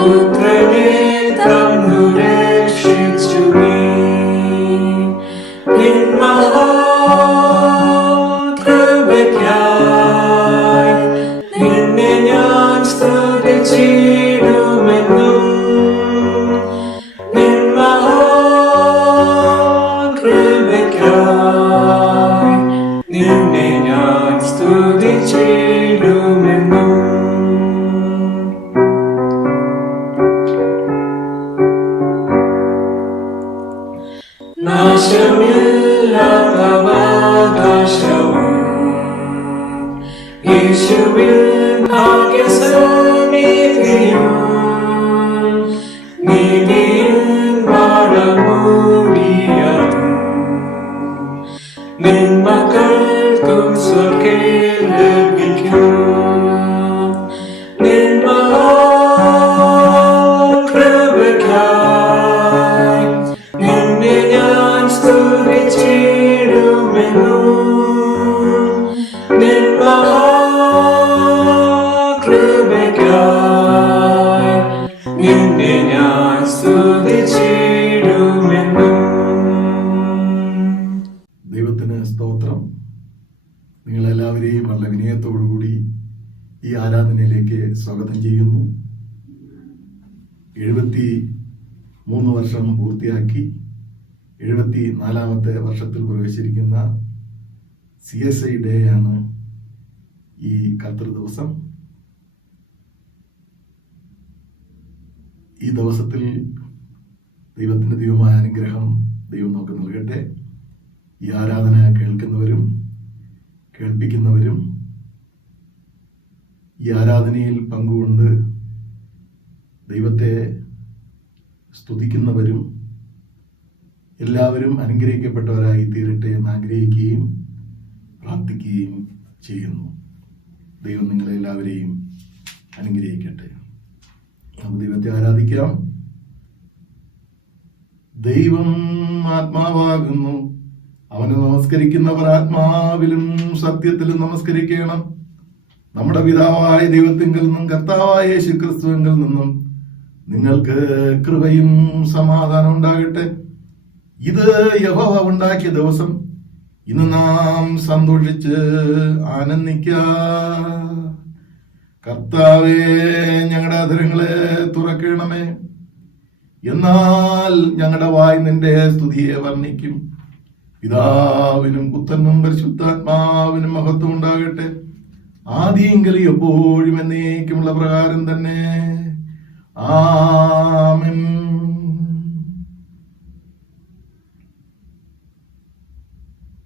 പുത്രനെ തന്നു രക്ഷിച്ചു നീ. നിൻ മഹാകൃപയ്ക്കായി നിന്നെ ഞാൻ സ്തുതിച്ചിടുമെന്നും. നിൻ മഹാകൃപയ്ക്കായി നിന്നെ ഞാൻ സ്തുതിച്ചിടുമെന്നും. നാശമില്ലാത്തവകാശവും യേശുവിൽ ഭാഗ്യസമീതിയും നീതിയിൽ മടമൂടിയതും നിൻ മക്കൾക്കും സ്വർഗ്ഗത്തിൽ ലഭിക്കും. നിൻ മഹാകൃപയ്ക്കായി നിന്നെ ഞാൻ സ്തുതിച്ചിടുമെന്നും. നിൻ മഹാകൃപയ്ക്കായി നിന്നെ ഞാൻ സ്തുതിച്ചിടുമെന്നും. ദൈവത്തിന് സ്തോത്രം. നിങ്ങളെല്ലാവരെയും വളരെ വിനയത്തോടുകൂടി ഈ ആരാധനയിലേക്ക് സ്വാഗതം ചെയ്യുന്നു. 73 വർഷം പൂർത്തിയാക്കി 74ാമത്തെ വർഷത്തിൽ പ്രവേശിച്ചിരിക്കുന്ന CSI ഡേ ആണ് ഈ കർത്തൃ ദിവസം. ഈ ദിവസത്തിൽ ദൈവത്തിൻ്റെ ദൈവമായ അനുഗ്രഹം ദൈവം നമുക്ക് നൽകട്ടെ. ഈ ആരാധന കേൾക്കുന്നവരും കേൾപ്പിക്കുന്നവരും ഈ ആരാധനയിൽ പങ്കുകൊണ്ട് ദൈവത്തെ സ്തുതിക്കുന്നവരും എല്ലാവരും അനുഗ്രഹിക്കപ്പെട്ടവരായി തീരട്ടെ എന്ന് ആഗ്രഹിക്കുകയും പ്രാർത്ഥിക്കുകയും ചെയ്യുന്നു. ദൈവം നിങ്ങളെ എല്ലാവരെയും അനുഗ്രഹിക്കട്ടെ. നമുക്ക് ദൈവത്തെ ആരാധിക്കാം. ദൈവം ആത്മാവാകുന്നു, അവനെ നമസ്കരിക്കുന്നവർ ആത്മാവിലും സത്യത്തിലും നമസ്കരിക്കണം. നമ്മുടെ പിതാവായ ദൈവത്തിങ്കിൽ നിന്നും കർത്താവായ യേശുക്രിസ്തുവിങ്കിൽ നിന്നും നിങ്ങൾക്ക് കൃപയും സമാധാനം ഉണ്ടാകട്ടെ. ഇത് യഹോവ ഉണ്ടാക്കിയ ദിവസം, ഇന്ന് നാം സന്തോഷിച്ച് ആനന്ദിക്കാം. കർത്താവേ, ഞങ്ങളുടെ അധരങ്ങളെ തുറക്കണമേ, എന്നാൽ ഞങ്ങളുടെ വായ് നിന്റെ സ്തുതിയെ വർണ്ണിക്കും. പിതാവിനും പുത്രനും പരിശുദ്ധാത്മാവിനും മഹത്വം ഉണ്ടാകട്ടെ, ആദിയെങ്കിൽ എപ്പോഴും എന്നേക്കുമുള്ള പ്രകാരം തന്നെ. ആമേൻ.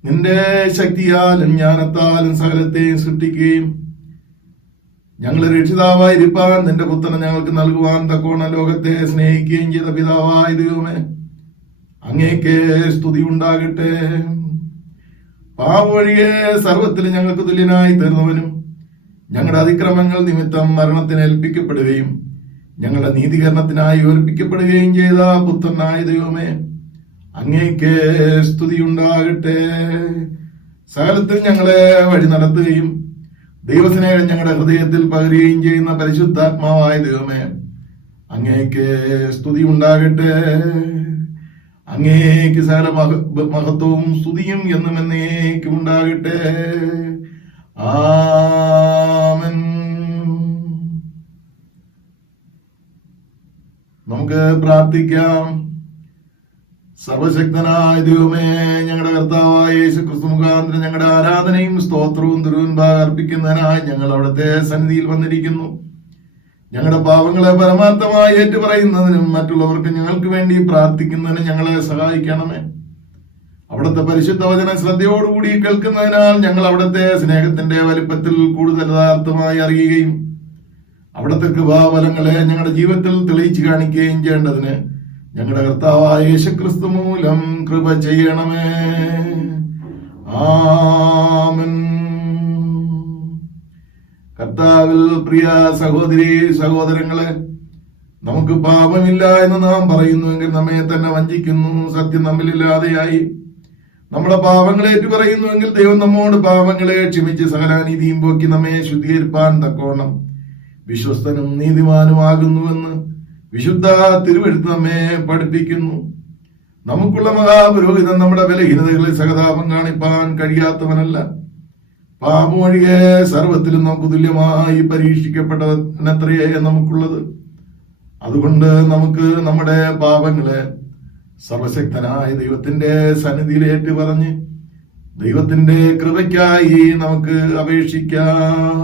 നിന്റെ ശക്തിയാലും ജ്ഞാനത്താലും സകലത്തെയും സൃഷ്ടിക്കുകയും ഞങ്ങളെ രക്ഷിതാവായിരിക്കാൻ നിന്റെ പുത്രനെ ഞങ്ങൾക്ക് നൽകുവാൻ തക്കോണം ലോകത്തെ സ്നേഹിക്കുകയും ചെയ്ത പിതാവായ ദൈവമേ, അങ്ങേക്ക് സ്തുതി ഉണ്ടാകട്ടെ. പാപവഴിയെ സർവ്വത്തിൽ ഞങ്ങൾക്ക് തുല്യനായി തീർന്നവനും ഞങ്ങളുടെ അതിക്രമങ്ങൾ നിമിത്തം മരണത്തിന് ഏൽപ്പിക്കപ്പെടുകയും ഞങ്ങളുടെ നീതീകരണത്തിനായി ഏൽപ്പിക്കപ്പെടുകയും ചെയ്ത പുത്രനായ ദൈവമേ, അങ്ങേക്ക് സ്തുതി ഉണ്ടാകട്ടെ. സകലത്തിൽ ഞങ്ങളെ വഴി നടത്തുകയും ദൈവസ്നേഹം ഞങ്ങളുടെ ഹൃദയത്തിൽ പകരുകയും ചെയ്യുന്ന പരിശുദ്ധാത്മാവായ ദൈവമേ, അങ്ങേക്ക് സ്തുതി ഉണ്ടാകട്ടെ. അങ്ങേക്ക് സകല മഹത്വവും സ്തുതിയും എന്നും എന്നേക്കും ഉണ്ടാകട്ടെ. ആമേൻ. നമുക്ക് പ്രാർത്ഥിക്കാം. സർവശക്തനായ ദൈവമേ, ഞങ്ങളുടെ കർത്താവായ യേശുക്രിസ്തു മുഖാന്തരം ഞങ്ങളുടെ ആരാധനയും സ്തോത്രവും തിരുവൻപാകെ അർപ്പിക്കുന്നതിനായി ഞങ്ങൾ അവിടുത്തെ സന്നിധിയിൽ വന്നിരിക്കുന്നു. ഞങ്ങളുടെ പാപങ്ങളെ പരമാർത്ഥമായി ഏറ്റുപറയുന്നതിനും മറ്റുള്ളവർക്ക് ഞങ്ങൾക്ക് വേണ്ടി പ്രാർത്ഥിക്കുന്നതിനും ഞങ്ങളെ സഹായിക്കണമേ. അവിടുത്തെ പരിശുദ്ധ വചനം ശ്രദ്ധയോടുകൂടി കേൾക്കുന്നതിനാൽ ഞങ്ങൾ അവിടുത്തെ സ്നേഹത്തിന്റെ വലിപ്പത്തിൽ കൂടുതൽ യഥാർത്ഥമായി അറിയുകയും അവിടുത്തെ കൃപാഫലങ്ങളെ ഞങ്ങളുടെ ജീവിതത്തിൽ തെളിയിച്ചു കാണിക്കുകയും ചെയ്യേണ്ടതിന് ഞങ്ങളുടെ കർത്താവായ യേശുക്രിസ്തു മൂലം കൃപ ചെയ്യണമേ. ആമേൻ. കർത്താവിൽ പ്രിയ സഹോദരി സഹോദരങ്ങളെ, നമുക്ക് പാപമില്ല എന്ന് നാം പറയുന്നുവെങ്കിൽ നമ്മെ തന്നെ വഞ്ചിക്കുന്നു, സത്യം നമ്മിലില്ലാതെയായി. നമ്മുടെ പാപങ്ങളെ ഏറ്റുപറയുന്നുവെങ്കിൽ ദൈവം നമ്മോട് പാപങ്ങളെ ക്ഷമിച്ച് സകലാനീതിയും പോക്കി നമ്മെ ശുദ്ധീകരിപ്പാൻ തക്കോണം വിശ്വസ്തനും നീതിമാനുമാകുന്നുവെന്ന് വിശുദ്ധ തിരുവെഴുത്ത് നമ്മെ പഠിപ്പിക്കുന്നു. നമുക്കുള്ള മഹാപുരോഹിതൻ നമ്മുടെ ബലഹീനതകളിൽ സഹതാപം കാണിപ്പാൻ കഴിയാത്തവനല്ല, പാപമൊഴികെ സർവത്തിലും നമുക്ക് തുല്യമായി പരീക്ഷിക്കപ്പെട്ടവനത്രയേ നമുക്കുള്ളത്. അതുകൊണ്ട് നമുക്ക് നമ്മുടെ പാപങ്ങളെ സർവശക്തനായ ദൈവത്തിന്റെ സന്നിധിയിലേറ്റ് പറഞ്ഞ് ദൈവത്തിന്റെ കൃപയ്ക്കായി നമുക്ക് അപേക്ഷിക്കാം.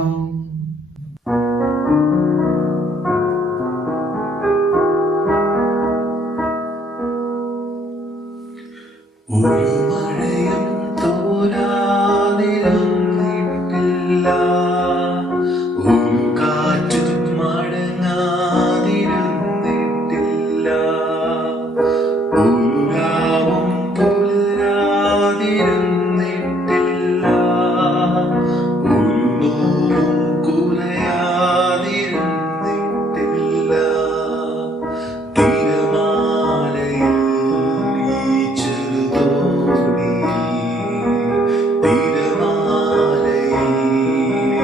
ഒരു മഴയും തോരാതിരുന്നിട്ടില്ല, ഒരു കാറ്റും മടങ്ങാതിരുന്നിട്ടില്ല, ഒരു രാവും പുലരാതിരുന്നിട്ടില്ല, ഒരു നോവും കുലയാതിരുന്നിട്ടില്ല. തിരമാലയിൽ ഈ ചെറുതോണിയിൽ, തിരമാലയിൽ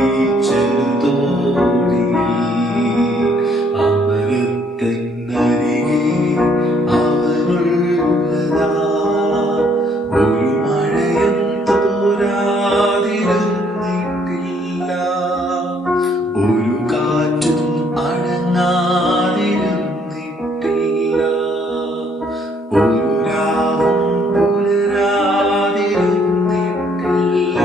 ഈ ചെറുതോണിയിൽ, അമരത്തിനരികെ അവനുള്ളതാ. ഒരു മഴയും തോരാതിരുന്നിട്ടില്ല, ഒരു കാറ്റും അടങ്ങാതിരുന്നിട്ടില്ല, ഒരു രാവും പുലരാതിരുന്നിട്ടില്ല,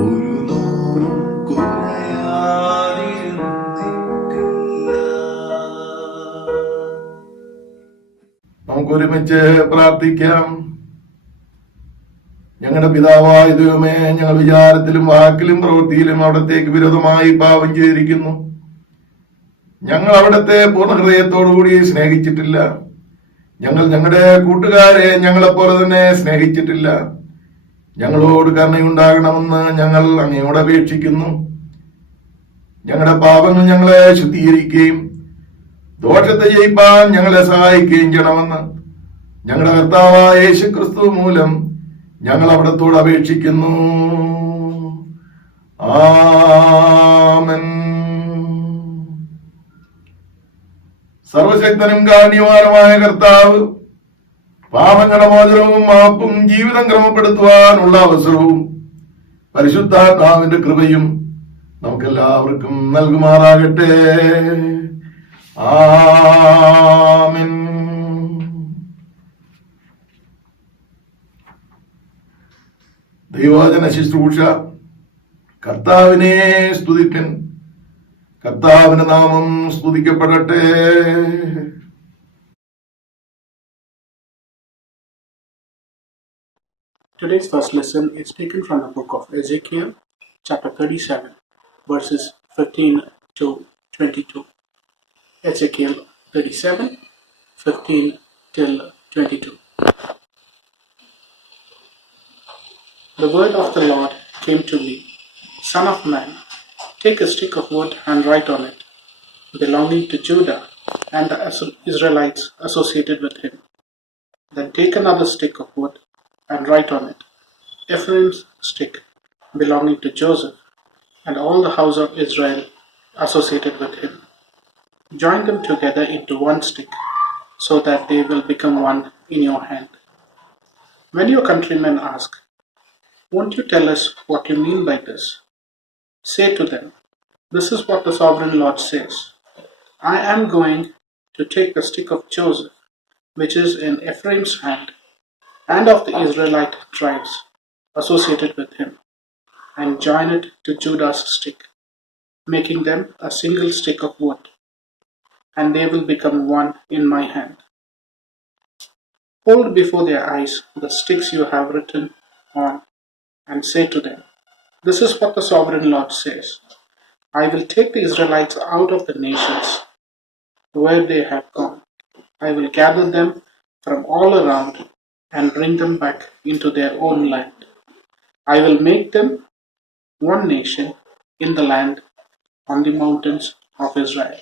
ഒരു നോവും കുലയാതിരുന്നിട്ടില്ല. നമുക്കൊരുമിച്ച് പ്രാർത്ഥിക്കാം. ഞങ്ങളുടെ പിതാവായ ദൈവമേ, ഞങ്ങൾ വിചാരത്തിലും വാക്കിലും പ്രവൃത്തിയിലും അവിടത്തേക്ക് വിരോധമായി പാപം ചെയ്തിരിക്കുന്നു. ഞങ്ങൾ അവിടത്തെ പൂർണ്ണ ഹൃദയത്തോടുകൂടി സ്നേഹിച്ചിട്ടില്ല. ഞങ്ങൾ ഞങ്ങളുടെ കൂട്ടുകാരെ ഞങ്ങളെപ്പോലെ തന്നെ സ്നേഹിച്ചിട്ടില്ല. ഞങ്ങളോട് കരുണയുണ്ടാകണമെന്ന് ഞങ്ങൾ അങ്ങയോട് അപേക്ഷിക്കുന്നു. ഞങ്ങളുടെ പാപങ്ങൾ ഞങ്ങളെ ശുദ്ധീകരിക്കുകയും ദോഷത്തെ ജയിപ്പാൻ ഞങ്ങളെ സഹായിക്കുകയും ചെയ്യണമെന്ന് ഞങ്ങളുടെ കർത്താവായ യേശുക്രിസ്തു മൂലം ഞങ്ങൾ അവിടത്തോട് അപേക്ഷിക്കുന്നു. ആമേൻ. സർവശക്തനും കാരുണ്യവാനുമായ കർത്താവ്, പാപങ്ങളുടെ മോചനവും മാപ്പും ജീവിതം ക്രമപ്പെടുത്തുവാനുള്ള അവസരവും പരിശുദ്ധാത്മാവിന്റെ കൃപയും നമുക്കെല്ലാവർക്കും നൽകുമാറാകട്ടെ. ആമേൻ. ദൈവവചന ശുശ്രൂഷ. കർത്താവിനെ സ്തുതിപ്പിൻ. കർത്താവിന്റെ നാമം സ്തുതിക്കപ്പെടട്ടെ. Today's first lesson is taken from the book of Ezekiel, chapter 37, verses 15 to 22. Ezekiel 37, 15 till 22. The word of the Lord came to me, Son of man, take a stick of wood and write on it, belonging to Judah and the Israelites associated with him. Then take another stick of wood and write on it, Ephraim's stick, belonging to Joseph and all the house of Israel associated with him. Join them together into one stick, so that they will become one in your hand. When your countrymen ask, won't you tell us what you mean by this? Say to them, this is what the sovereign Lord says. I am going to take the stick of Joseph, which is in Ephraim's hand, and of the Israelite tribes associated with him, and join it to Judah's stick, making them a single stick of wood, and they will become one in my hand. Hold before their eyes the sticks you have written on, and say to them, this is what the sovereign Lord says. I will take the Israelites out of the nations where they have gone. I will gather them from all around and bring them back into their own land. I will make them one nation in the land on the mountains of Israel.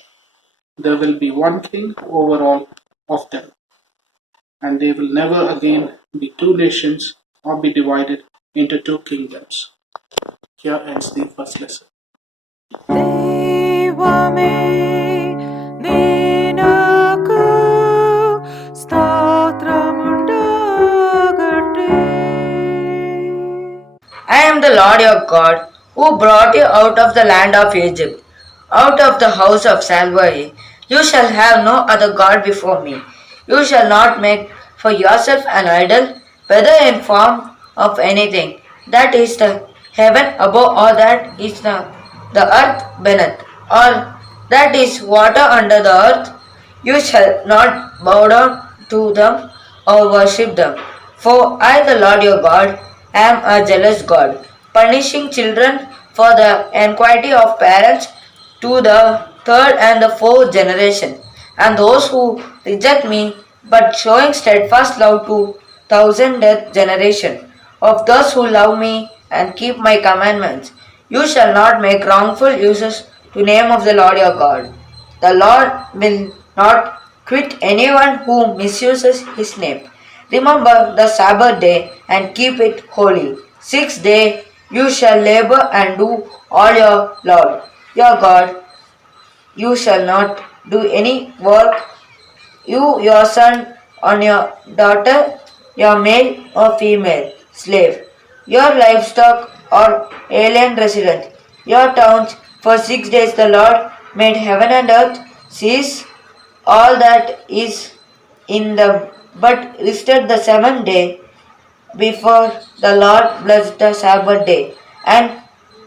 There will be one king over all of them, and they will never again be two nations or be divided into two kingdoms. Here ends the first lesson. ദൈവമേ, നീ God, who brought you out of the land of Egypt, out of the house of slavery. You shall have no other God before me. You shall not make for yourself an idol, whether in form of anything that is the heaven above, or that is the earth beneath, or that is water under the earth. You shall not bow down to them or worship them. For I, the Lord your God, am a jealous God, punishing children for the iniquity of parents to the third and the fourth generation, and those who reject me, but showing steadfast love to thousandth generation of those who love me and keep my commandments. You shall not make wrongful uses to name of the Lord your God. The Lord will not quit anyone who misuses his name. Remember the Sabbath day and keep it holy. 6 days you shall labor and do all your Lord your God. You shall not do any work, you, your son, or your daughter, your male or female slave, your livestock or alien resident, your towns. For 6 days the Lord made heaven and earth, seas, all that is in them, but rested the seventh day. Before the Lord blessed the Sabbath day and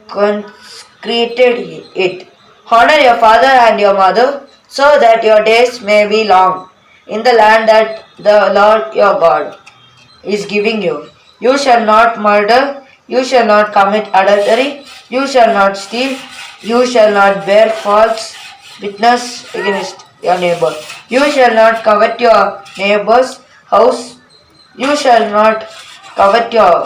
consecrated it. Honor your father and your mother, so that your days may be long in the land that the Lord your God is giving you. You shall not murder, you shall not commit adultery, you shall not steal, you shall not bear false witness against your neighbor. You shall not covet your neighbor's house, you shall not covet your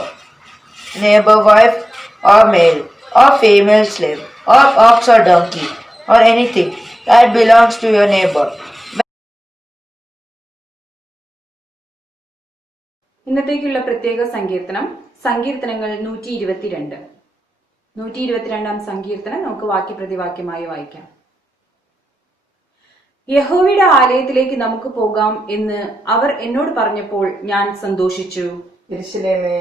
neighbor wife or male or female slave or ox or donkey or anything that belongs to your neighbor. ഇന്നത്തേക്കുള്ള പ്രത്യേക സങ്കീർത്തനം സങ്കീർത്തനങ്ങൾ 122. 122 സങ്കീർത്തനം നമുക്ക് വാക്യപ്രതിവാക്യമായി വായിക്കാം. യഹോവയുടെ ആലയത്തിലേക്ക് നമുക്ക് പോകാം എന്ന് അവർ എന്നോട് പറഞ്ഞപ്പോൾ ഞാൻ സന്തോഷിച്ചു. യെരൂശലേമേ,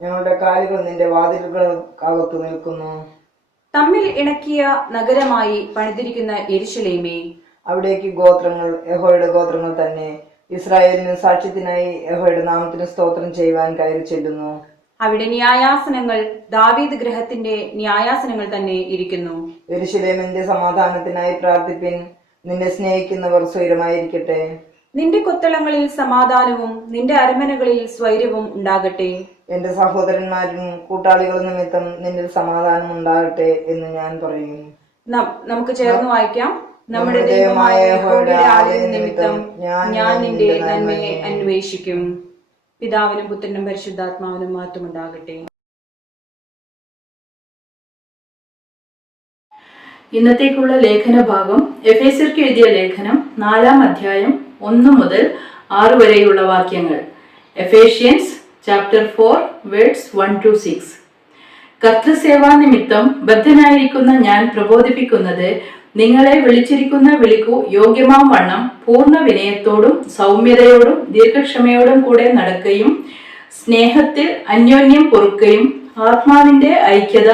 ഞങ്ങളുടെ കാലുകൾ നിന്റെ വാതിലുകൾക്കകത്തു നിൽക്കുന്നു. തമ്മിൽ ഇണക്കിയ നഗരമായി പണിതിരിക്കുന്ന യെരൂശലേമേ, അവിടേക്ക് ഗോത്രങ്ങൾ യഹോവയുടെ ഗോത്രങ്ങൾ തന്നെ ഇസ്രായേലിന് സാക്ഷ്യത്തിനായി യഹോവയുടെ നാമത്തിന് സ്തോത്രം ചെയ്യുവാൻ കയറി ചെല്ലുന്നു. അവിടെ ന്യായാസനങ്ങൾ ദാവീദ് ഗൃഹത്തിന്റെ ന്യായാസനങ്ങൾ തന്നെ ഇരിക്കുന്നു. യെരൂശലേമിന്റെ സമാധാനത്തിനായി പ്രാർത്ഥിപ്പിൻ, നിന്നെ സ്നേഹിക്കുന്നവർ സ്വൈരമായിരിക്കട്ടെ. നിന്റെ കൊത്തളങ്ങളിൽ സമാധാനവും നിന്റെ അരമനകളിൽ സ്വൈര്യവും ഉണ്ടാകട്ടെ. എന്റെ സഹോദരന്മാരും കൂട്ടാളികളും നിമിത്തം നിന്നിൽ സമാധാനം ഉണ്ടാകട്ടെ എന്ന് ഞാൻ പറയും. നമുക്ക് ചേർന്ന് വായിക്കാം. നമ്മുടെ ദൈവമായ യഹോവയുടെ ആലയം നിമിത്തം ഞാൻ നിന്റെ നന്മയെ അന്വേഷിക്കും. പിതാവിനും പുത്രനും പരിശുദ്ധാത്മാവിനും മഹത്വമുണ്ടാകട്ടെ. ഇന്നത്തേക്കുള്ള ലേഖന ഭാഗം എഫേസ്യർക്ക് എഴുതിയ ലേഖനം 4-ാം അധ്യായം 1 മുതൽ 6 വരെയുള്ള വാക്യങ്ങൾ. Ephesians chapter 4 words 1-6. കർത്തൃസേവാ നിമിത്തം ബദ്ധനായിരിക്കുന്ന ഞാൻ പ്രബോധിപ്പിക്കുന്നത്, നിങ്ങളെ വിളിച്ചിരിക്കുന്ന വിളിക്കു യോഗ്യമാം വണ്ണം പൂർണ്ണ വിനയത്തോടും സൗമ്യതയോടും ദീർഘക്ഷമയോടും കൂടെ നടക്കുകയും സ്നേഹത്തിൽ അന്യോന്യം പൊറുക്കുകയും ആത്മാവിന്റെ ഐക്യത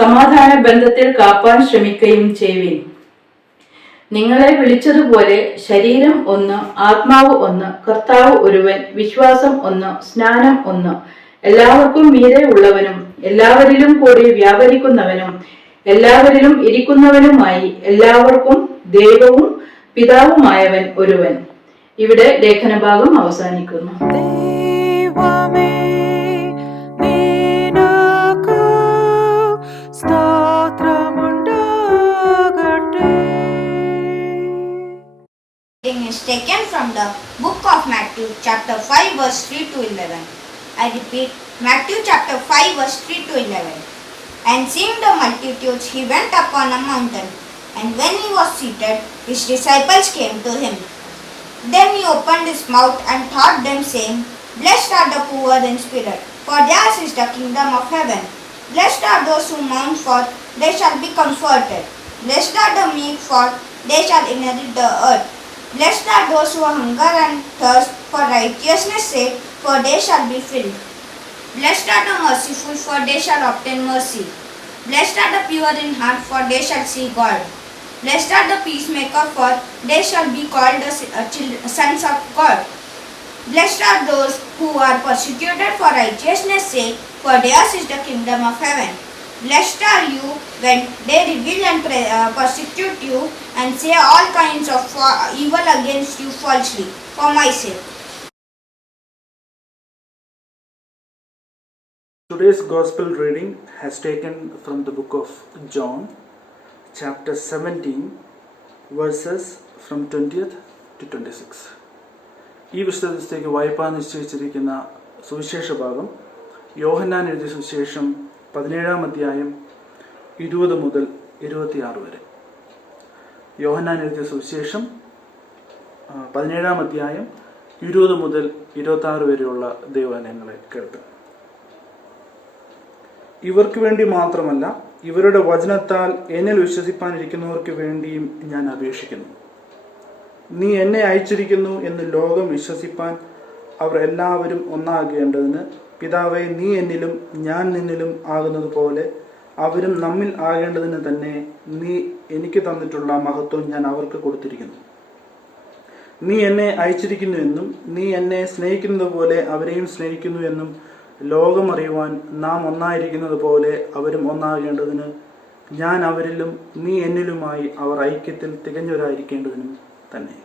സമാധാന ബന്ധത്തിൽ കാപ്പാൻ ശ്രമിക്കുകയും ചെയ്യുവിൻ. നിങ്ങളെ വിളിച്ചതുപോലെ ശരീരം ഒന്ന്, ആത്മാവ് ഒന്ന്, കർത്താവ് ഒരുവൻ, വിശ്വാസം ഒന്ന്, സ്നാനം ഒന്ന്, എല്ലാവർക്കും മീതെ ഉള്ളവനും എല്ലാവരിലും കൂടി വ്യാപരിക്കുന്നവനും എല്ലാവരിലും ഇരിക്കുന്നവനുമായി എല്ലാവർക്കും ദൈവവും പിതാവുമായവൻ ഒരുവൻ. ഇവിടെ ലേഖനഭാഗം അവസാനിക്കുന്നു. Is taken from the book of Matthew chapter 5 verse 3 to 11. I repeat, Matthew chapter 5 verse 3 to 11. And seeing the multitudes, he went up on a mountain, and when he was seated, his disciples came to him. Then he opened his mouth and taught them, saying, Blessed are the poor in spirit, for theirs is the kingdom of heaven. Blessed are those who mourn, for they shall be comforted. Blessed are the meek, for they shall inherit the earth. Blessed are those who hunger and thirst for righteousness' sake, for they shall be filled. Blessed are the merciful, for they shall obtain mercy. Blessed are the pure in heart, for they shall see God. Blessed are the peacemakers, for they shall be called the sons of God. Blessed are those who are persecuted for righteousness' sake, for theirs is the kingdom of heaven. Blessed are you when they revile and persecute you and say all kinds of evil against you falsely for my sake. Today's Gospel reading has taken from the book of John, chapter 17, verses from 20th to 26. ഈ വിശുദ്ധത്തേക്ക് വായിപ്പാൻ നിശ്ചയിച്ചിരിക്കുന്ന സുവിശേഷ ഭാഗം യോഹന്നാൻ എഴുതിയ സുവിശേഷം 17-ാം അധ്യായം 20 മുതൽ 26 വരെ. യോഹന്നാൻ എഴുതിയ സുവിശേഷം 17-ാം അധ്യായം 20 മുതൽ 26 വരെയുള്ള ദൈവവചനങ്ങളെ കേൾക്കാം. ഇവർക്ക് വേണ്ടി മാത്രമല്ല, ഇവരുടെ വചനത്താൽ എന്നിൽ വിശ്വസിപ്പാനിരിക്കുന്നവർക്ക് വേണ്ടിയും ഞാൻ അപേക്ഷിക്കുന്നു. നീ എന്നെ അയച്ചിരിക്കുന്നു എന്ന് ലോകം വിശ്വസിപ്പാൻ അവർ എല്ലാവരും ഒന്നാകേണ്ടതിന്, പിതാവേ, നീ എന്നിലും ഞാൻ നിന്നിലും ആകുന്നത് പോലെ അവരും നമ്മിൽ ആകേണ്ടതിന് തന്നെ നീ എനിക്ക് തന്നിട്ടുള്ള മഹത്വം ഞാൻ അവർക്ക് കൊടുത്തിരിക്കുന്നു. നീ എന്നെ അയച്ചിരിക്കുന്നു എന്നും നീ എന്നെ സ്നേഹിക്കുന്നത് പോലെ അവരെയും സ്നേഹിക്കുന്നു എന്നും ലോകം അറിയുവാൻ നാം ഒന്നായിരിക്കുന്നത് പോലെ അവരും ഒന്നാകേണ്ടതിന് ഞാൻ അവരിലും നീ എന്നിലുമായി അവർ ഐക്യത്തിൽ തികഞ്ഞവരായിരിക്കേണ്ടതിനും തന്നെ.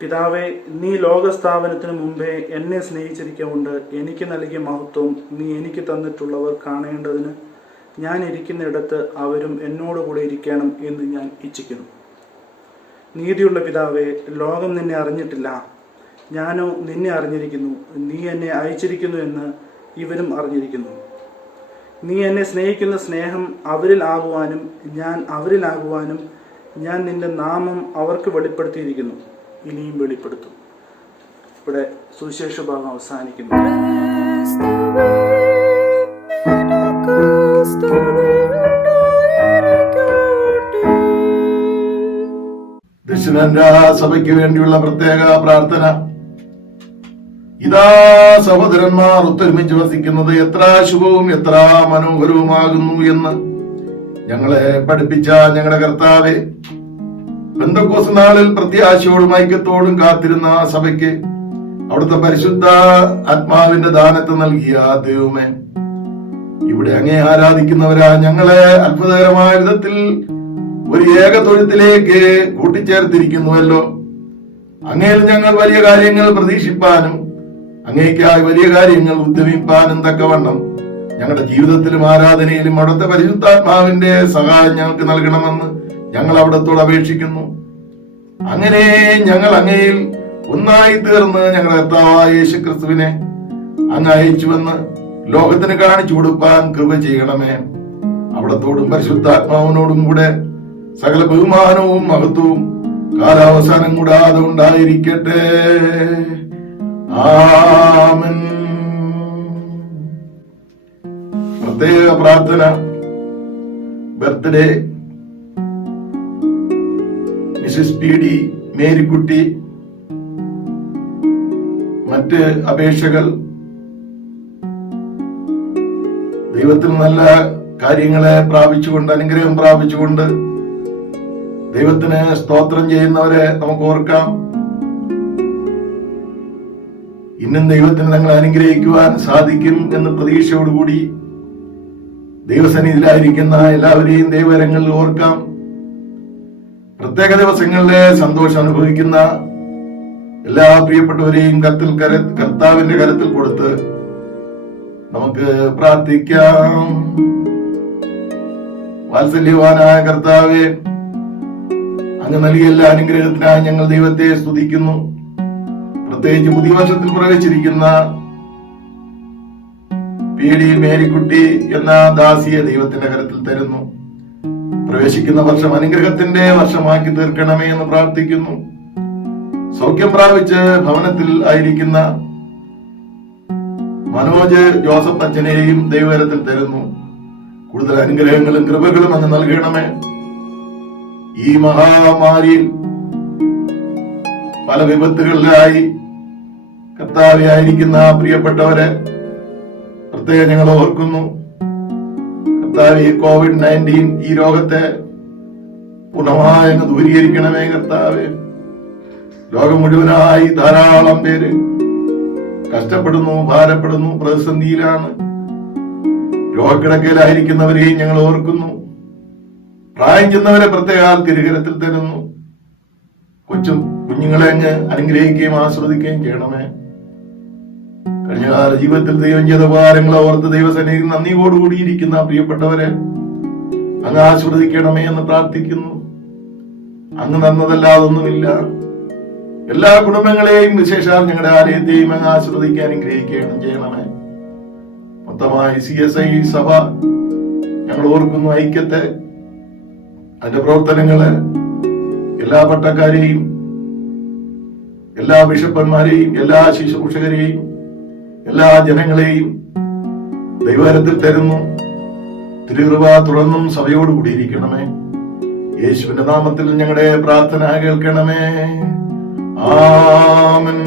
പിതാവേ, നീ ലോകസ്ഥാപനത്തിന് മുമ്പേ എന്നെ സ്നേഹിച്ചിരിക്കൊണ്ട് എനിക്ക് നൽകിയ മഹത്വം നീ എനിക്ക് തന്നിട്ടുള്ളവർ കാണേണ്ടതിന് ഞാൻ ഇരിക്കുന്നിടത്ത് അവരും എന്നോടുകൂടെ ഇരിക്കണം എന്ന് ഞാൻ ഇച്ഛിക്കുന്നു. നീതിയുള്ള പിതാവേ, ലോകം നിന്നെ അറിഞ്ഞിട്ടില്ല, ഞാനോ നിന്നെ അറിഞ്ഞിരിക്കുന്നു. നീ എന്നെ അയച്ചിരിക്കുന്നു എന്ന് ഇവരും അറിഞ്ഞിരിക്കുന്നു. നീ എന്നെ സ്നേഹിക്കുന്ന സ്നേഹം അവരിൽ ആകുവാനും ഞാൻ അവരിലാകുവാനും ഞാൻ നിന്റെ നാമം അവർക്ക് വെളിപ്പെടുത്തിയിരിക്കുന്നു, ഇനിയും വെളിപ്പെടുത്തും. ഇവിടെ സുവിശേഷ ഭാഗം അവസാനിക്കുന്നു. ദക്ഷിണേന്ത്യ സഭയ്ക്ക് വേണ്ടിയുള്ള പ്രത്യേക പ്രാർത്ഥന. ഇതാ സഹോദരന്മാർ ഒത്തൊരുമിച്ച് വസിക്കുന്നത് എത്ര ശുഭവും എത്ര മനോഹരവുമാകുന്നു എന്ന് ഞങ്ങളെ പഠിപ്പിച്ച ഞങ്ങളുടെ കർത്താവെ, പെന്തക്കോസ്ത് നാളിൽ പ്രത്യാശയോടും ഐക്യത്തോടും കാത്തിരുന്ന സഭയ്ക്ക് അവിടുത്തെ പരിശുദ്ധ ആത്മാവിന്റെ ദാനത്തെ നൽകിയ ദൈവമേ, ഇവിടെ അങ്ങേ ആരാധിക്കുന്നവരാ ഞങ്ങളെ അത്ഭുതകരമായ വിധത്തിൽ ഒരു ഏക തൊഴുത്തിലേക്ക് കൂട്ടിച്ചേർത്തിരിക്കുന്നുവല്ലോ. അങ്ങയിൽ ഞങ്ങൾ വലിയ കാര്യങ്ങൾ പ്രതീക്ഷിപ്പാനും അങ്ങേക്കായി വലിയ കാര്യങ്ങൾ ഉദ്യമിപ്പാനും തക്കവണ്ണം ഞങ്ങളുടെ ജീവിതത്തിലും ആരാധനയിലും അവിടുത്തെ പരിശുദ്ധാത്മാവിന്റെ സഹായം ഞങ്ങൾക്ക് നൽകണമെന്ന് ഞങ്ങൾ അവിടത്തോട് അപേക്ഷിക്കുന്നു. അങ്ങനെ ഞങ്ങൾ അങ്ങയിൽ ഒന്നായി തീർന്ന് ഞങ്ങളുടെ കർത്താവായ യേശുക്രിസ്തുവിനെ അങ്ങ് അയച്ചുവെന്ന് ലോകത്തിന് കാണിച്ചു കൊടുപ്പാൻ കൃപ ചെയ്യണമേ. അവിടത്തോടും പരിശുദ്ധാത്മാവിനോടും കൂടെ സകല ബഹുമാനവും മഹത്വവും കാലാവസാനം കൂടാതെ ഉണ്ടായിരിക്കട്ടെ. ആമേൻ. പ്രത്യേക പ്രാർത്ഥന. Birthday Mrs P D Marykutty, മറ്റ് അപേക്ഷകൾ ദൈവത്തിൽ നല്ല കാര്യങ്ങളെ പ്രാപിച്ചുകൊണ്ട്, അനുഗ്രഹം പ്രാപിച്ചുകൊണ്ട് ദൈവത്തിന് സ്തോത്രം ചെയ്യുന്നവരെ നമുക്ക് ഓർക്കാം. ഇന്നും ദൈവത്തിന് ഞങ്ങൾ അനുഗ്രഹിക്കുവാൻ സാധിക്കും എന്ന പ്രതീക്ഷയോടുകൂടി ദൈവസന്നിധിയിലായിരിക്കുന്ന എല്ലാവരെയും ദൈവകരങ്ങളിൽ ഓർക്കാം. പ്രത്യേക ദിവസങ്ങളിലെ സന്തോഷം അനുഭവിക്കുന്ന എല്ലാ പ്രിയപ്പെട്ടവരെയും കർത്താവിന്റെ കരത്തിൽ കൊടുത്ത് നമുക്ക് പ്രാർത്ഥിക്കാം. വാത്സല്യവാനായ കർത്താവേ, അങ്ങ് നൽകിയ എല്ലാ അനുഗ്രഹത്തിനായി ഞങ്ങൾ ദൈവത്തെ സ്തുതിക്കുന്നു. പ്രത്യേകിച്ച് പുതിയ വർഷത്തിൽ പ്രവേശിച്ചിരിക്കുന്ന പി ഡി മേരിക്കുട്ടി എന്ന ദാസിയെ ദൈവത്തിന്റെ കരത്തിൽ തരുന്നു. പ്രവേശിക്കുന്ന വർഷം അനുഗ്രഹത്തിന്റെ വർഷമാക്കി തീർക്കണമേ എന്ന് പ്രാർത്ഥിക്കുന്നു. സൗഖ്യം പ്രാപിച്ച് ഭവനത്തിൽ ആയിരിക്കുന്ന മനോജ് ജോസഫ് അച്ഛനെയും ദൈവകരത്തിൽ തരുന്നു. കൂടുതൽ അനുഗ്രഹങ്ങളും കൃപകളും അങ്ങ് നൽകണമേ. ഈ മഹാമാരിയിൽ പല വിപത്തുകളിലായി കർത്താവെ ആയിരിക്കുന്ന പ്രിയപ്പെട്ടവരെ പ്രത്യേകം ഞങ്ങൾ ഓർക്കുന്നു കർത്താവ്, ഈ COVID-19 ഈ രോഗത്തെ പൂർണ്ണമായി ദൂരീകരിക്കണമേ കർത്താവ്. ലോകം മുഴുവനായി ധാരാളം പേര് കഷ്ടപ്പെടുന്നു, ഭാരപ്പെടുന്നു, പ്രതിസന്ധിയിലാണ്. രോഗക്കിടക്കയിലായിരിക്കുന്നവരെയും ഞങ്ങൾ ഓർക്കുന്നു. പ്രായം ചെന്നവരെ പ്രത്യേക തിരുകരത്തിൽ തരുന്നു. കുഞ്ഞുങ്ങളെ അങ്ങ് അനുഗ്രഹിക്കുകയും ആസ്വദിക്കുകയും ചെയ്യണമേ. കഴിഞ്ഞകാല ജീവിതത്തിൽ ദൈവം ചെയ്ത ഉപകാരങ്ങളെ ഓർത്ത് ദൈവസന്നിധിയിൽ നന്ദിയോടുകൂടിയിരിക്കുന്ന പ്രിയപ്പെട്ടവരെ അങ്ങ് ആസ്വദിക്കണമേ എന്ന് പ്രാർത്ഥിക്കുന്നു. അങ്ങ് തന്നതല്ലാതൊന്നുമില്ല. എല്ലാ കുടുംബങ്ങളെയും വിശേഷാൽ ഞങ്ങളുടെ ആലയത്തെയും അങ്ങ് ആസ്വദിക്കാൻ അനുഗ്രഹിക്കുകയും ചെയ്യണമേ. മൊത്തമായി CSI സഭ ഞങ്ങൾ ഓർക്കുന്നു ഐക്യത്തെ, അതിന്റെ പ്രവർത്തനങ്ങള്, എല്ലാ പട്ടക്കാരെയും, എല്ലാ ബിഷപ്പന്മാരെയും, എല്ലാ ശുശ്രൂഷകരെയും, എല്ലാ ജനങ്ങളെയും ദൈവകരത്തിൽ തരുന്നു. തിരുകൃപ തുടർന്നും സഭയോട് കൂടിയിരിക്കണമേ. യേശുവിന്റെ നാമത്തിൽ ഞങ്ങളുടെ പ്രാർത്ഥന കേൾക്കണമേ. ആമേൻ.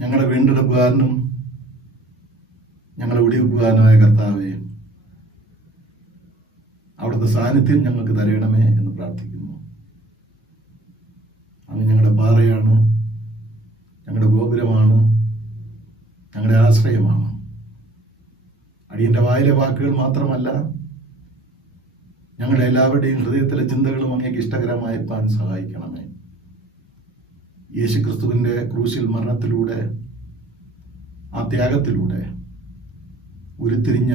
ഞങ്ങളുടെ വീണ്ടെടുപ്പുകാരനും ഞങ്ങളെ വിടിവെപ്പുകാരനായ കർത്താവേ, അവിടുത്തെ സാന്നിധ്യം ഞങ്ങൾക്ക് തരയണമേ എന്ന് പ്രാർത്ഥിക്കുന്നു. അങ്ങ് ഞങ്ങളുടെ പാറയാണ്, ഞങ്ങളുടെ ഗോപുരമാണ്, ഞങ്ങളുടെ ആശ്രയമാണ്. അടിയന്റെ വായിലെ വാക്കുകൾ മാത്രമല്ല, ഞങ്ങളുടെ എല്ലാവരുടെയും ഹൃദയത്തിലെ ചിന്തകളും അങ്ങേക്ക് ഇഷ്ടകരമായിപ്പാൻ സഹായിക്കണമേ. യേശുക്രിസ്തുവിന്റെ ക്രൂശിൽ മരണത്തിലൂടെ, ആ ത്യാഗത്തിലൂടെ ഉരുത്തിരിഞ്ഞ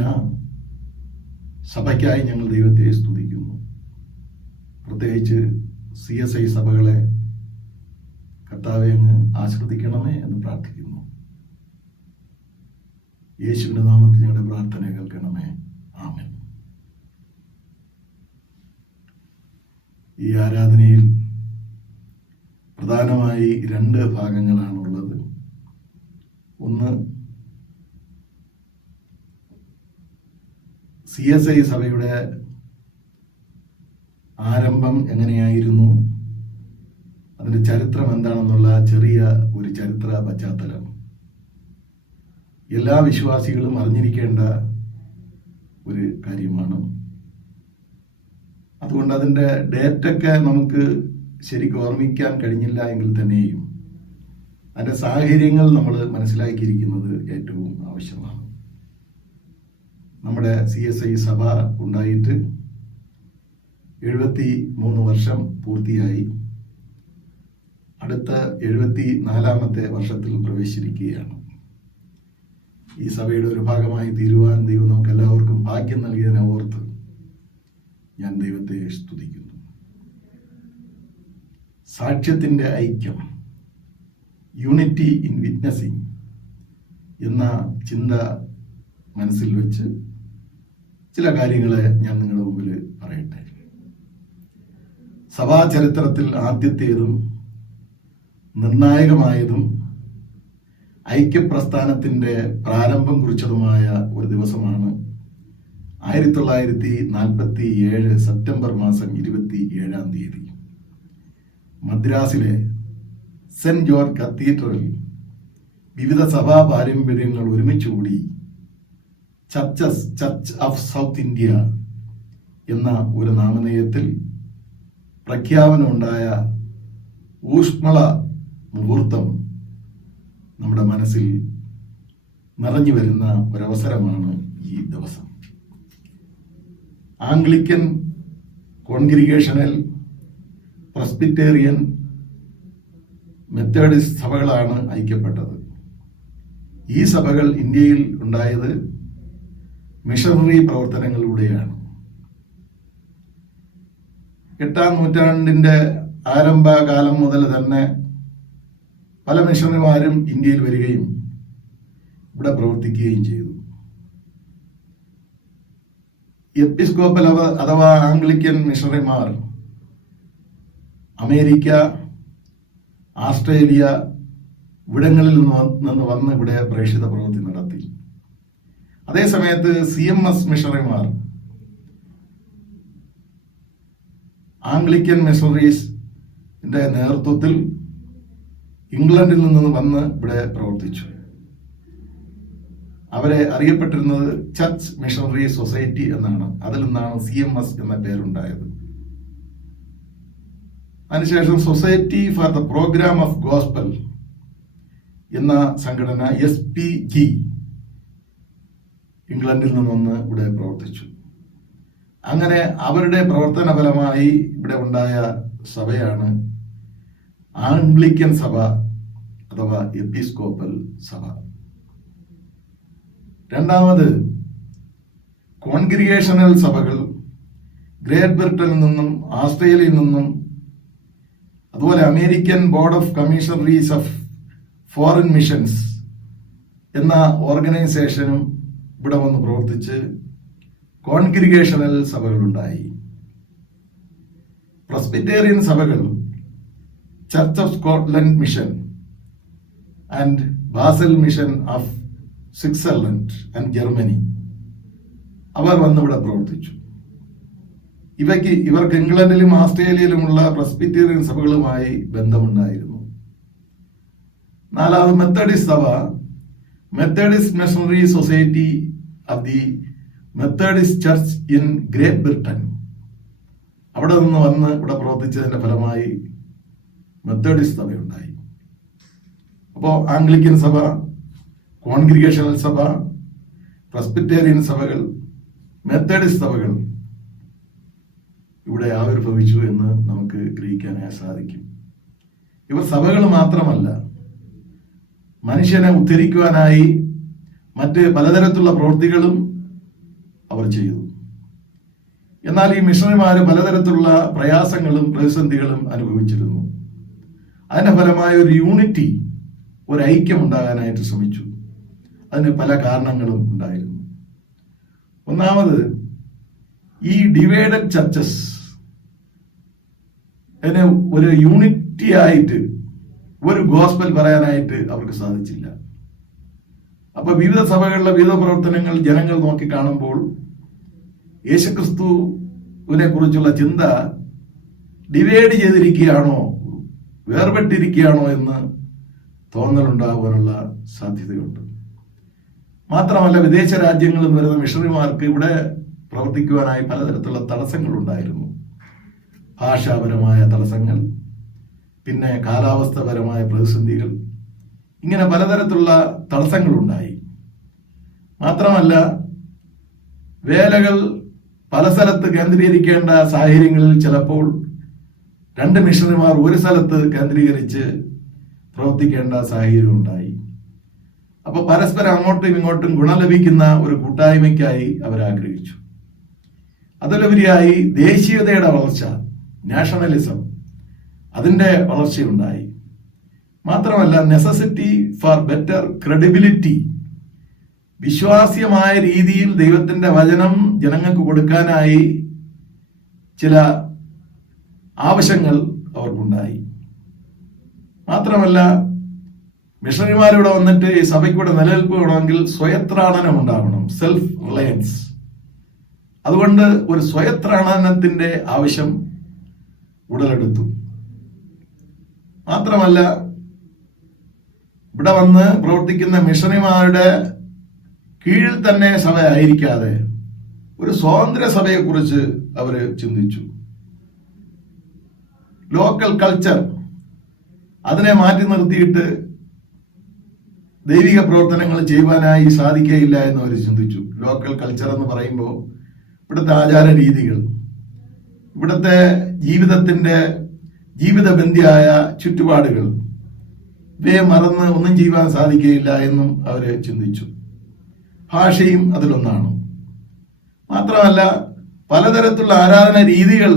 സഭയ്ക്കായി ഞങ്ങൾ ദൈവത്തെ സ്തുതിക്കുന്നു. പ്രത്യേകിച്ച് CSI സഭകളെ കർത്താവെ അങ്ങ് ആശീർവദിക്കണമേ എന്ന് പ്രാർത്ഥിക്കുന്നു. യേശുവിന്റെ നാമത്തിൽ ഞങ്ങളുടെ പ്രാർത്ഥന കേൾക്കണമേ. ആമേൻ. ഈ ആരാധനയിൽ പ്രധാനമായി 2 ഭാഗങ്ങളാണുള്ളത്. ഒന്ന്, CSI സഭയുടെ ആരംഭം എങ്ങനെയായിരുന്നു, അതിന്റെ ചരിത്രം എന്താണെന്നുള്ള ചെറിയ ഒരു ചരിത്ര പശ്ചാത്തലം എല്ലാ വിശ്വാസികളും അറിഞ്ഞിരിക്കേണ്ട ഒരു കാര്യമാണ്. അതുകൊണ്ട് അതിന്റെ ഡേറ്റൊക്കെ നമുക്ക് ശരിക്കും ഓർമ്മിക്കാൻ കഴിഞ്ഞില്ല എങ്കിൽ തന്നെയും അതിൻ്റെ സാഹചര്യങ്ങൾ നമ്മൾ മനസ്സിലാക്കിയിരിക്കുന്നത് ഏറ്റവും ആവശ്യമാണ്. നമ്മുടെ CSI സഭ ഉണ്ടായിട്ട് 73 വർഷം പൂർത്തിയായി. അടുത്ത 74ാമത്തെ വർഷത്തിൽ പ്രവേശിച്ചിരിക്കുകയാണ്. ഈ സഭയുടെ ഒരു ഭാഗമായി തീരുവാൻ ദൈവം നമുക്ക് എല്ലാവർക്കും ഭാഗ്യം നൽകിയതിനെ ഓർത്ത് ഞാൻ ദൈവത്തെ സ്തുതിക്കുന്നു. സാക്ഷ്യത്തിൻ്റെ ഐക്യം, യൂണിറ്റി ഇൻ വിറ്റ്നസിങ് എന്ന ചിന്ത മനസ്സിൽ വെച്ച് ചില കാര്യങ്ങളെ ഞാൻ നിങ്ങളുടെ മുമ്പിൽ പറയട്ടെ. സഭാചരിത്രത്തിൽ ആദ്യത്തേതും നിർണായകമായതും ഐക്യപ്രസ്ഥാനത്തിൻ്റെ പ്രാരംഭം കുറിച്ചതുമായ ഒരു ദിവസമാണ് 1947 സെപ്റ്റംബർ മാസം 27-ാം തീയതി മദ്രാസിലെ സെന്റ് ജോർജ് കത്തീഡ്രലിൽ വിവിധ സഭാ പാരമ്പര്യങ്ങൾ ഒരുമിച്ചുകൂടി ചർച്ച് ഓഫ് സൗത്ത് ഇന്ത്യ എന്ന ഒരു നാമധേയത്തിൽ പ്രഖ്യാപനമുണ്ടായ ഊഷ്മള മുഹൂർത്തം നമ്മുടെ മനസ്സിൽ നിറഞ്ഞു വരുന്ന ഒരവസരമാണ് ഈ ദിവസം. ആംഗ്ലിക്കൻ, കോൺഗ്രിഗേഷണൽ, പ്രസ്ബിറ്റേറിയൻ, മെത്തേഡിസ്റ്റ് സഭകളാണ് ഐക്യപ്പെട്ടത്. ഈ സഭകൾ ഇന്ത്യയിൽ ഉണ്ടായത് മിഷണറി പ്രവർത്തനങ്ങളിലൂടെയാണ്. 8-ാം നൂറ്റാണ്ടിന്റെ ആരംഭകാലം മുതൽ തന്നെ പല മിഷണറിമാരും ഇന്ത്യയിൽ വരികയും ഇവിടെ പ്രവർത്തിക്കുകയും ചെയ്തു. എപ്പിസ്കോപ്പൽ അഥവാ ആംഗ്ലിക്കൻ മിഷണറിമാർ അമേരിക്ക, ഓസ്ട്രേലിയ ഇവിടങ്ങളിൽ നിന്ന് വന്ന് ഇവിടെ പ്രേക്ഷിത പ്രവൃത്തി നടത്തി. അതേസമയത്ത് CMS മിഷണറിമാർ, ആംഗ്ലിക്കൻ മിഷണറീസിന്റെ നേതൃത്വത്തിൽ ഇംഗ്ലണ്ടിൽ നിന്ന് വന്ന് ഇവിടെ പ്രവർത്തിച്ചു. അവരെ അറിയപ്പെട്ടിരുന്നത് ചർച്ച് മിഷണറി സൊസൈറ്റി എന്നാണ്. അതിൽ നിന്നാണ് CMS എന്ന പേരുണ്ടായത്. അതിനുശേഷം society for the programme of gospel എന്ന സംഘടന SPG ഇംഗ്ലണ്ടിൽ നിന്ന് ഇവിടെ പ്രവർത്തിച്ചു. അങ്ങനെ അവരുടെ പ്രവർത്തന ഫലമായി ഇവിടെ ഉണ്ടായ സഭയാണ് ആംഗ്ലിക്കൻ സഭ അഥവാ എപ്പിസ്കോപ്പൽ സഭ. രണ്ടാമത് കോൺഗ്രിഗേഷണൽ സഭകൾ ഗ്രേറ്റ് ബ്രിട്ടനിൽ നിന്നും ഓസ്ട്രേലിയയിൽ നിന്നും അതുപോലെ American board of commissioners of foreign missions എന്ന ഓർഗനൈസേഷനും ഇവിടെ വന്ന് പ്രവർത്തിച്ച് കോൺഗ്രിഗേഷണൽ സഭകളുണ്ടായി. പ്രസ്ബിറ്റേറിയൻ സഭകൾ church of Scotland mission and Basel mission of Switzerland and Germany അവർ വന്നിവിടെ പ്രവർത്തിച്ചു. ഇവർക്ക് ഇംഗ്ലണ്ടിലും ഓസ്ട്രേലിയയിലുമുള്ള പ്രസ്ബിറ്റേറിയൻ സഭകളുമായി ബന്ധമുണ്ടായിരുന്നു. നാലാമത് മെത്തഡിസ്റ്റ് സഭ, Methodist missionary society of the Methodist church in great Britain, അവിടെ നിന്ന് വന്ന് ഇവിടെ പ്രവർത്തിച്ചതിന്റെ ഫലമായി മെത്തഡിസ്റ്റ് സഭയുണ്ടായി. അപ്പോൾ ആംഗ്ലിക്കൻ സഭ, കോൺഗ്രിഗേഷണൽ സഭ, പ്രസ്ബിറ്റേറിയൻ സഭകൾ, മെത്തഡിസ്റ്റ് സഭകൾ ഇവിടെ ആവിർഭവിച്ചു എന്ന് നമുക്ക് ഗ്രഹിക്കാനായി സാധിക്കും. ഇവർ സഭകൾ മാത്രമല്ല, മനുഷ്യനെ ഉദ്ധരിക്കുവാനായി മറ്റ് പലതരത്തിലുള്ള പ്രവൃത്തികളും അവർ ചെയ്തു. എന്നാൽ ഈ മിഷണറിമാര് പലതരത്തിലുള്ള പ്രയാസങ്ങളും പ്രതിസന്ധികളും അനുഭവിച്ചിരുന്നു. അതിന്റെ ഫലമായ ഒരു യൂണിറ്റി, ഒരു ഐക്യം ഉണ്ടാകാനായിട്ട് ശ്രമിച്ചു. അതിന് പല കാരണങ്ങളും ഉണ്ടായിരുന്നു. ഒന്നാമത്, ഈ ഡിവൈഡഡ് ചർച്ചസ് അതിന് ഒരു യൂണിറ്റി ആയിട്ട് ഒരു ഗോസ്പൽ പറയാനായിട്ട് അവർക്ക് സാധിച്ചില്ല. അപ്പൊ വിവിധ സഭകളിലെ വിവിധ പ്രവർത്തനങ്ങൾ ജനങ്ങൾ നോക്കി കാണുമ്പോൾ യേശുക്രിസ്തുവിനെ കുറിച്ചുള്ള ചിന്ത ഡിവൈഡ് ചെയ്തിരിക്കുകയാണോ, വേർപെട്ടിരിക്കുകയാണോ എന്ന് തോന്നലുണ്ടാകാനുള്ള സാധ്യതയുണ്ട്. മാത്രമല്ല, വിദേശ രാജ്യങ്ങളിൽ നിന്ന് വരുന്ന മിഷണറിമാർക്ക് ഇവിടെ പ്രവർത്തിക്കുവാനായി പലതരത്തിലുള്ള തടസ്സങ്ങളുണ്ടായിരുന്നു. ഭാഷാപരമായ തടസ്സങ്ങൾ, പിന്നെ കാലാവസ്ഥപരമായ പ്രതിസന്ധികൾ, ഇങ്ങനെ പലതരത്തിലുള്ള തടസ്സങ്ങളുണ്ടായി. മാത്രമല്ല, വേലകൾ പല സ്ഥലത്ത് കേന്ദ്രീകരിക്കേണ്ട സാഹചര്യങ്ങളിൽ ചിലപ്പോൾ 2 മിഷണറിമാർ ഒരു സ്ഥലത്ത് കേന്ദ്രീകരിച്ച് പ്രവർത്തിക്കേണ്ട സാഹചര്യം ഉണ്ടായി. അപ്പൊ പരസ്പരം അങ്ങോട്ടും ഇങ്ങോട്ടും ഗുണം ലഭിക്കുന്ന ഒരു കൂട്ടായ്മയ്ക്കായി അവർ ആഗ്രഹിച്ചു. അതിലുപരിയായി ദേശീയതയുടെ വളർച്ച, നാഷണലിസം, അതിന്റെ വളർച്ചയുണ്ടായി. മാത്രമല്ല, നെസസിറ്റി ഫോർ ബെറ്റർ ക്രെഡിബിലിറ്റി, വിശ്വാസ്യമായ രീതിയിൽ ദൈവത്തിന്റെ വചനം ജനങ്ങൾക്ക് കൊടുക്കാനായി ചില ആവശ്യങ്ങൾ അവർക്കുണ്ടായി. മാത്രമല്ല, മിഷണറിമാരിവിടെ വന്നിട്ട് ഈ സഭയ്ക്കൂടെ നിലനിൽപ്പ് വേണമെങ്കിൽ സ്വയത്രാണനം ഉണ്ടാവണം, സെൽഫ് റിലയൻസ്. അതുകൊണ്ട് ഒരു സ്വയത്രാണനത്തിന്റെ ആവശ്യം ഉടലെടുത്തു. മാത്രമല്ല, ഇവിടെ വന്ന് പ്രവർത്തിക്കുന്ന മിഷണറിമാരുടെ കീഴിൽ തന്നെ സഭ ആയിരിക്കാതെ ഒരു സ്വതന്ത്ര സഭയെക്കുറിച്ച് അവര് ചിന്തിച്ചു. ലോക്കൽ കൾച്ചർ അതിനെ മാറ്റി നിർത്തിയിട്ട് ദൈവിക പ്രവർത്തനങ്ങൾ ചെയ്യുവാനായി സാധിക്കുകയില്ല എന്ന് അവർ ചിന്തിച്ചു. ലോക്കൽ കൾച്ചർ എന്ന് പറയുമ്പോൾ ഇവിടുത്തെ ആചാര രീതികൾ, ഇവിടുത്തെ ജീവിതബന്ധിയായ ചുറ്റുപാടുകൾ, ഇവയെ മറന്ന് ഒന്നും ചെയ്യുവാൻ സാധിക്കുകയില്ല എന്നും അവര് ചിന്തിച്ചു. ഭാഷയും അതിലൊന്നാണ്. മാത്രമല്ല, പലതരത്തിലുള്ള ആരാധന രീതികൾ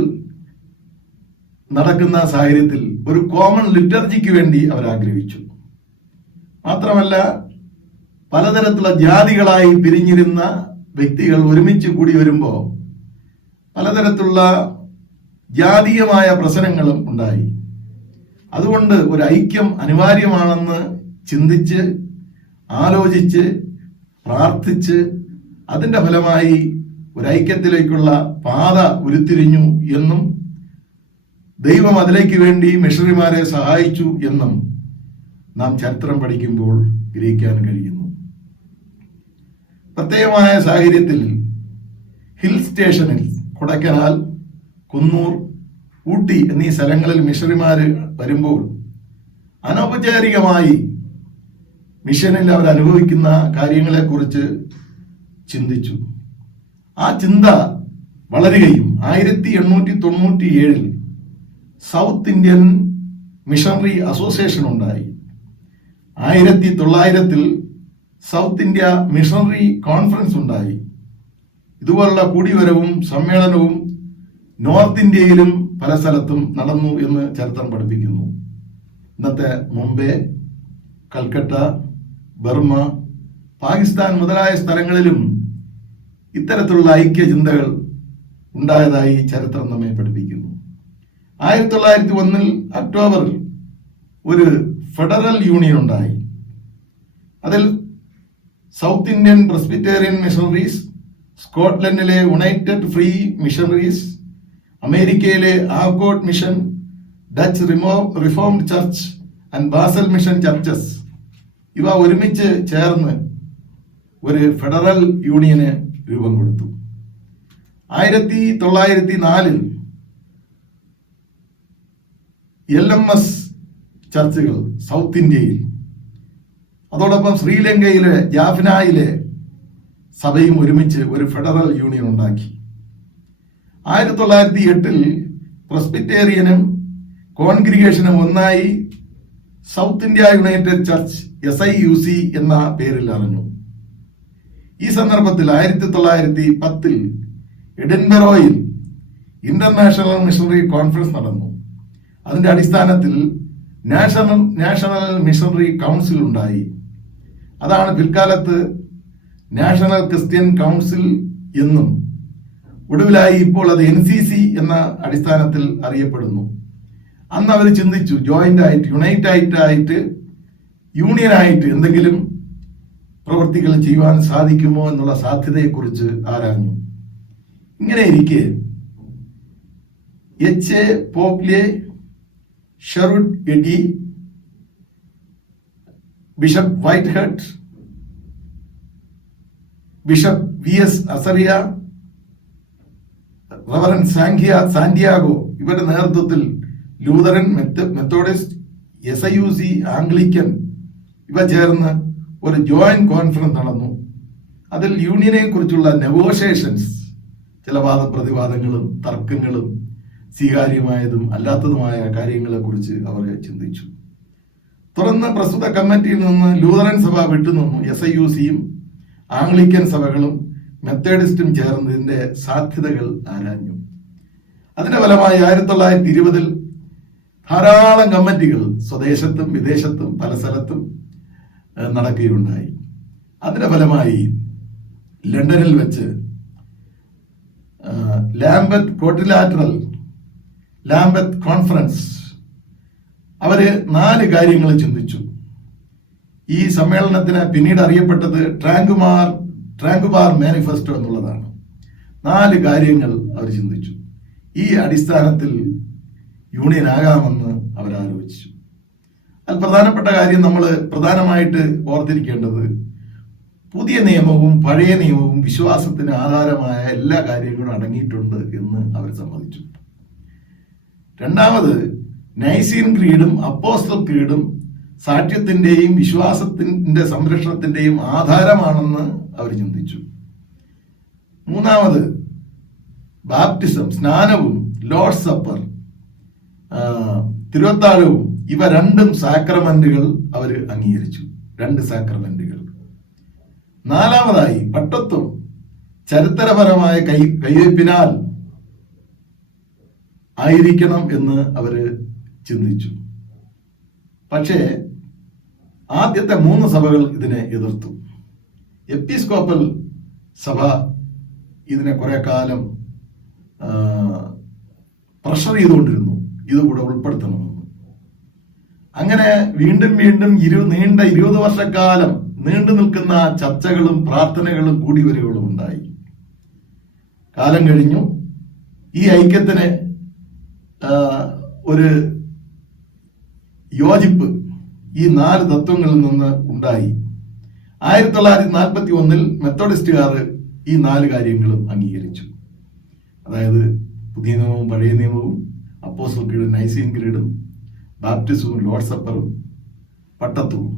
നടക്കുന്ന സാഹചര്യത്തിൽ ഒരു കോമൺ ലിറ്റർജിക്ക് വേണ്ടി അവർ ആഗ്രഹിച്ചു. മാത്രമല്ല, പലതരത്തിലുള്ള ജാതികളായി പിരിഞ്ഞിരുന്ന വ്യക്തികൾ ഒരുമിച്ച് കൂടി വരുമ്പോൾ പലതരത്തിലുള്ള ജാതീയമായ പ്രശ്നങ്ങളും ഉണ്ടായി. അതുകൊണ്ട് ഒരു ഐക്യം അനിവാര്യമാണെന്ന് ചിന്തിച്ച് ആലോചിച്ച് പ്രാർത്ഥിച്ച് അതിന്റെ ഫലമായി ഒരു ഐക്യത്തിലേക്കുള്ള പാത ഉരുത്തിരിഞ്ഞു എന്നും ദൈവം അതിലേക്ക് വേണ്ടി മിഷണറിമാരെ സഹായിച്ചു എന്നും നാം ചരിത്രം പഠിക്കുമ്പോൾ ഗ്രഹിക്കാൻ കഴിയുന്നു. പ്രത്യേകമായ സാഹചര്യത്തിൽ ഹിൽ സ്റ്റേഷനിൽ കൊടൈക്കനാൽ, കുന്നൂർ, ഊട്ടി എന്നീ സ്ഥലങ്ങളിൽ മിഷണറിമാര് വരുമ്പോൾ അനൗപചാരികമായി മിഷനിൽ അവർ അനുഭവിക്കുന്ന കാര്യങ്ങളെക്കുറിച്ച് ചിന്തിച്ചു. ആ ചിന്ത വളരുകയും 1897 സൗത്ത് ഇന്ത്യൻ മിഷണറി അസോസിയേഷൻ ഉണ്ടായി. 1900 സൗത്ത് ഇന്ത്യ മിഷണറി കോൺഫറൻസ് ഉണ്ടായി. ഇതുപോലുള്ള കൂടിവരവും സമ്മേളനവും നോർത്ത് ഇന്ത്യയിലും പല സ്ഥലത്തും നടന്നു എന്ന് ചരിത്രം പഠിപ്പിക്കുന്നു. ഇന്നത്തെ മുംബൈ, കൽക്കട്ട, ബർമ്മ, പാകിസ്ഥാൻ മുതലായ സ്ഥലങ്ങളിലും ഇത്തരത്തിലുള്ള ഐക്യചിന്തകൾ ഉണ്ടായതായി ചരിത്രം നമ്മെ പഠിപ്പിക്കുന്നു. 1901 ഒക്ടോബറിൽ ഒരു ഫെഡറൽ യൂണിയൻ ഉണ്ടായി. അതിൽ സൗത്ത് ഇന്ത്യൻ പ്രസ്ബിറ്റേറിയൻ മിഷണറീസ്, സ്കോട്ട്ലൻഡിലെ യുണൈറ്റഡ് ഫ്രീ മിഷണറീസ്, അമേരിക്കയിലെ Arcot mission, Dutch reformed church and Basel mission churches ഇവ ഒരുമിച്ച് ചേർന്ന് ഒരു ഫെഡറൽ യൂണിയന് രൂപം കൊടുത്തു. 1904 LMS ചർച്ചുകൾ സൗത്ത് ഇന്ത്യയിൽ, അതോടൊപ്പം ശ്രീലങ്കയിലെ ജാഫ്നയിലെ സഭയും ഒരുമിച്ച് ഒരു ഫെഡറൽ യൂണിയൻ ഉണ്ടാക്കി. 1908 പ്രസ്ബിറ്റേറിയനും കോൺഗ്രിഗേഷനും ഒന്നായി south India United church SIUC എന്ന പേരിൽ അറിഞ്ഞു. ഈ സന്ദർഭത്തിൽ 1910 എഡിൻബറോയിൽ ഇന്റർനാഷണൽ മിഷണറി കോൺഫറൻസ് നടന്നു. അതിന്റെ അടിസ്ഥാനത്തിൽ നാഷണൽ മിഷണറി കൗൺസിൽ ഉണ്ടായി. അതാണ് പിൽക്കാലത്ത് നാഷണൽ ക്രിസ്ത്യൻ കൗൺസിൽ എന്നും ഒടുവിലായി ഇപ്പോൾ അത് NCC എന്ന അടിസ്ഥാനത്തിൽ അറിയപ്പെടുന്നു. അന്ന് അവർ ചിന്തിച്ചു, ജോയിന്റ് ആയിട്ട്, യുണൈറ്റ് ആയിട്ട്, യൂണിയൻ ആയിട്ട് എന്തെങ്കിലും പ്രവൃത്തികൾ ചെയ്യുവാൻ സാധിക്കുമോ എന്നുള്ള സാധ്യതയെക്കുറിച്ച് ആരാഞ്ഞു. ഇങ്ങനെ ഇരിക്കെ H.A. Popley, Sherwood Eddy, bishop Whitehead, bishop VS Azariah, reverend Santiago ഇവരുടെ നേതൃത്വത്തിൽ ലൂതറൻ, മെത്തോഡിസ്റ്റ്, SIUC, ആംഗ്ലിക്കൻ ഇവ ചേർന്ന് ഒരു ജോയിന്റ് കോൺഫറൻസ് നടന്നു. അതിൽ യൂണിയനെ കുറിച്ചുള്ള നെഗോഷിയേഷൻസ്, ചില വാദപ്രതിവാദങ്ങളും തർക്കങ്ങളും സ്വീകാര്യമായതും അല്ലാത്തതുമായ കാര്യങ്ങളെ കുറിച്ച് അവർ ചിന്തിച്ചു. തുടർന്ന് പ്രസ്തുത കമ്മിറ്റിയിൽ നിന്ന് ലൂതറൻ സഭ വിട്ടുനിന്നു SIUCയും ആംഗ്ലിക്കൻ സഭകളും മെത്തേഡിസ്റ്റും ചേർന്ന് ഇതിന്റെ സാധ്യതകൾ ആരാഞ്ഞു. അതിന്റെ ഫലമായി 1920 ധാരാളം കമ്മിറ്റികൾ സ്വദേശത്തും വിദേശത്തും പല സ്ഥലത്തും നടക്കുകയുണ്ടായി. അതിന്റെ ഫലമായി ലണ്ടനിൽ വെച്ച് ലാംബത്ത് കോൺഫറൻസ് അവര് 4 കാര്യങ്ങൾ ചിന്തിച്ചു. ഈ സമ്മേളനത്തിന് പിന്നീട് അറിയപ്പെട്ടത് ട്രാങ്കുബാർ മാനിഫെസ്റ്റോ എന്നുള്ളതാണ്. 4 കാര്യങ്ങൾ അവർ ചിന്തിച്ചു. ഈ അടിസ്ഥാനത്തിൽ യൂണിയൻ ആകാമെന്ന് അവരാലോചിച്ചു. അതിൽ പ്രധാനപ്പെട്ട കാര്യം നമ്മൾ പ്രധാനമായിട്ട് ഓർത്തിരിക്കേണ്ടത്, പുതിയ നിയമവും പഴയ നിയമവും വിശ്വാസത്തിന് ആധാരമായ എല്ലാ കാര്യങ്ങളും അടങ്ങിയിട്ടുണ്ട് എന്ന് അവർ സമ്മതിച്ചു. രണ്ടാമത്, നൈസീൻ ക്രീഡും അപ്പോസ്തല ക്രീഡും സാക്ഷ്യത്തിന്റെയും വിശ്വാസത്തിന്റെ സംരക്ഷണത്തിന്റെയും ആധാരമാണെന്ന് അവർ ചിന്തിച്ചു. മൂന്നാമത്, ബാപ്റ്റിസം, സ്നാനവും ലോർഡ്സ് സപ്പർ, തിരുവത്താഴവും, ഇവ 2 സാക്രമെന്റുകൾ അവർ അംഗീകരിച്ചു. 2 സാക്രമെന്റുകൾ. നാലാമതായി, പട്ടത്വം ചരിത്രപരമായ കൈവയ്പിനാൽ ആയിരിക്കണം എന്ന് അവര് ചിന്തിച്ചു. പക്ഷേ ആദ്യത്തെ 3 സഭകൾ ഇതിനെ എതിർത്തു. എപ്പിസ്കോപ്പൽ സഭ ഇതിനെ കുറെ കാലം പ്രഷർ ചെയ്തുകൊണ്ടിരുന്നു, ഇതുകൂടെ ഉൾപ്പെടുത്തണമെന്ന്. അങ്ങനെ വീണ്ടും നീണ്ട 20 വർഷക്കാലം നീണ്ടു നിൽക്കുന്ന ചർച്ചകളും പ്രാർത്ഥനകളും കൂടിവരവുകളും ഉണ്ടായി. കാലം കഴിഞ്ഞു. ഈ ഐക്യത്തിന് ഒരു യോജിപ്പ് ഈ 4 തത്വങ്ങളിൽ നിന്ന് ഉണ്ടായി. 1941 മെത്തോഡിസ്റ്റുകാർ ഈ 4 കാര്യങ്ങളും അംഗീകരിച്ചു. അതായത് പുതിയ നിയമവും പഴയ നിയമവും, അപ്പോസ്തല ക്രീഡും നൈസീൻ ക്രീഡും, ബാപ്റ്റിസവും ലോർഡ്സ് സപ്പറും പട്ടത്വവും.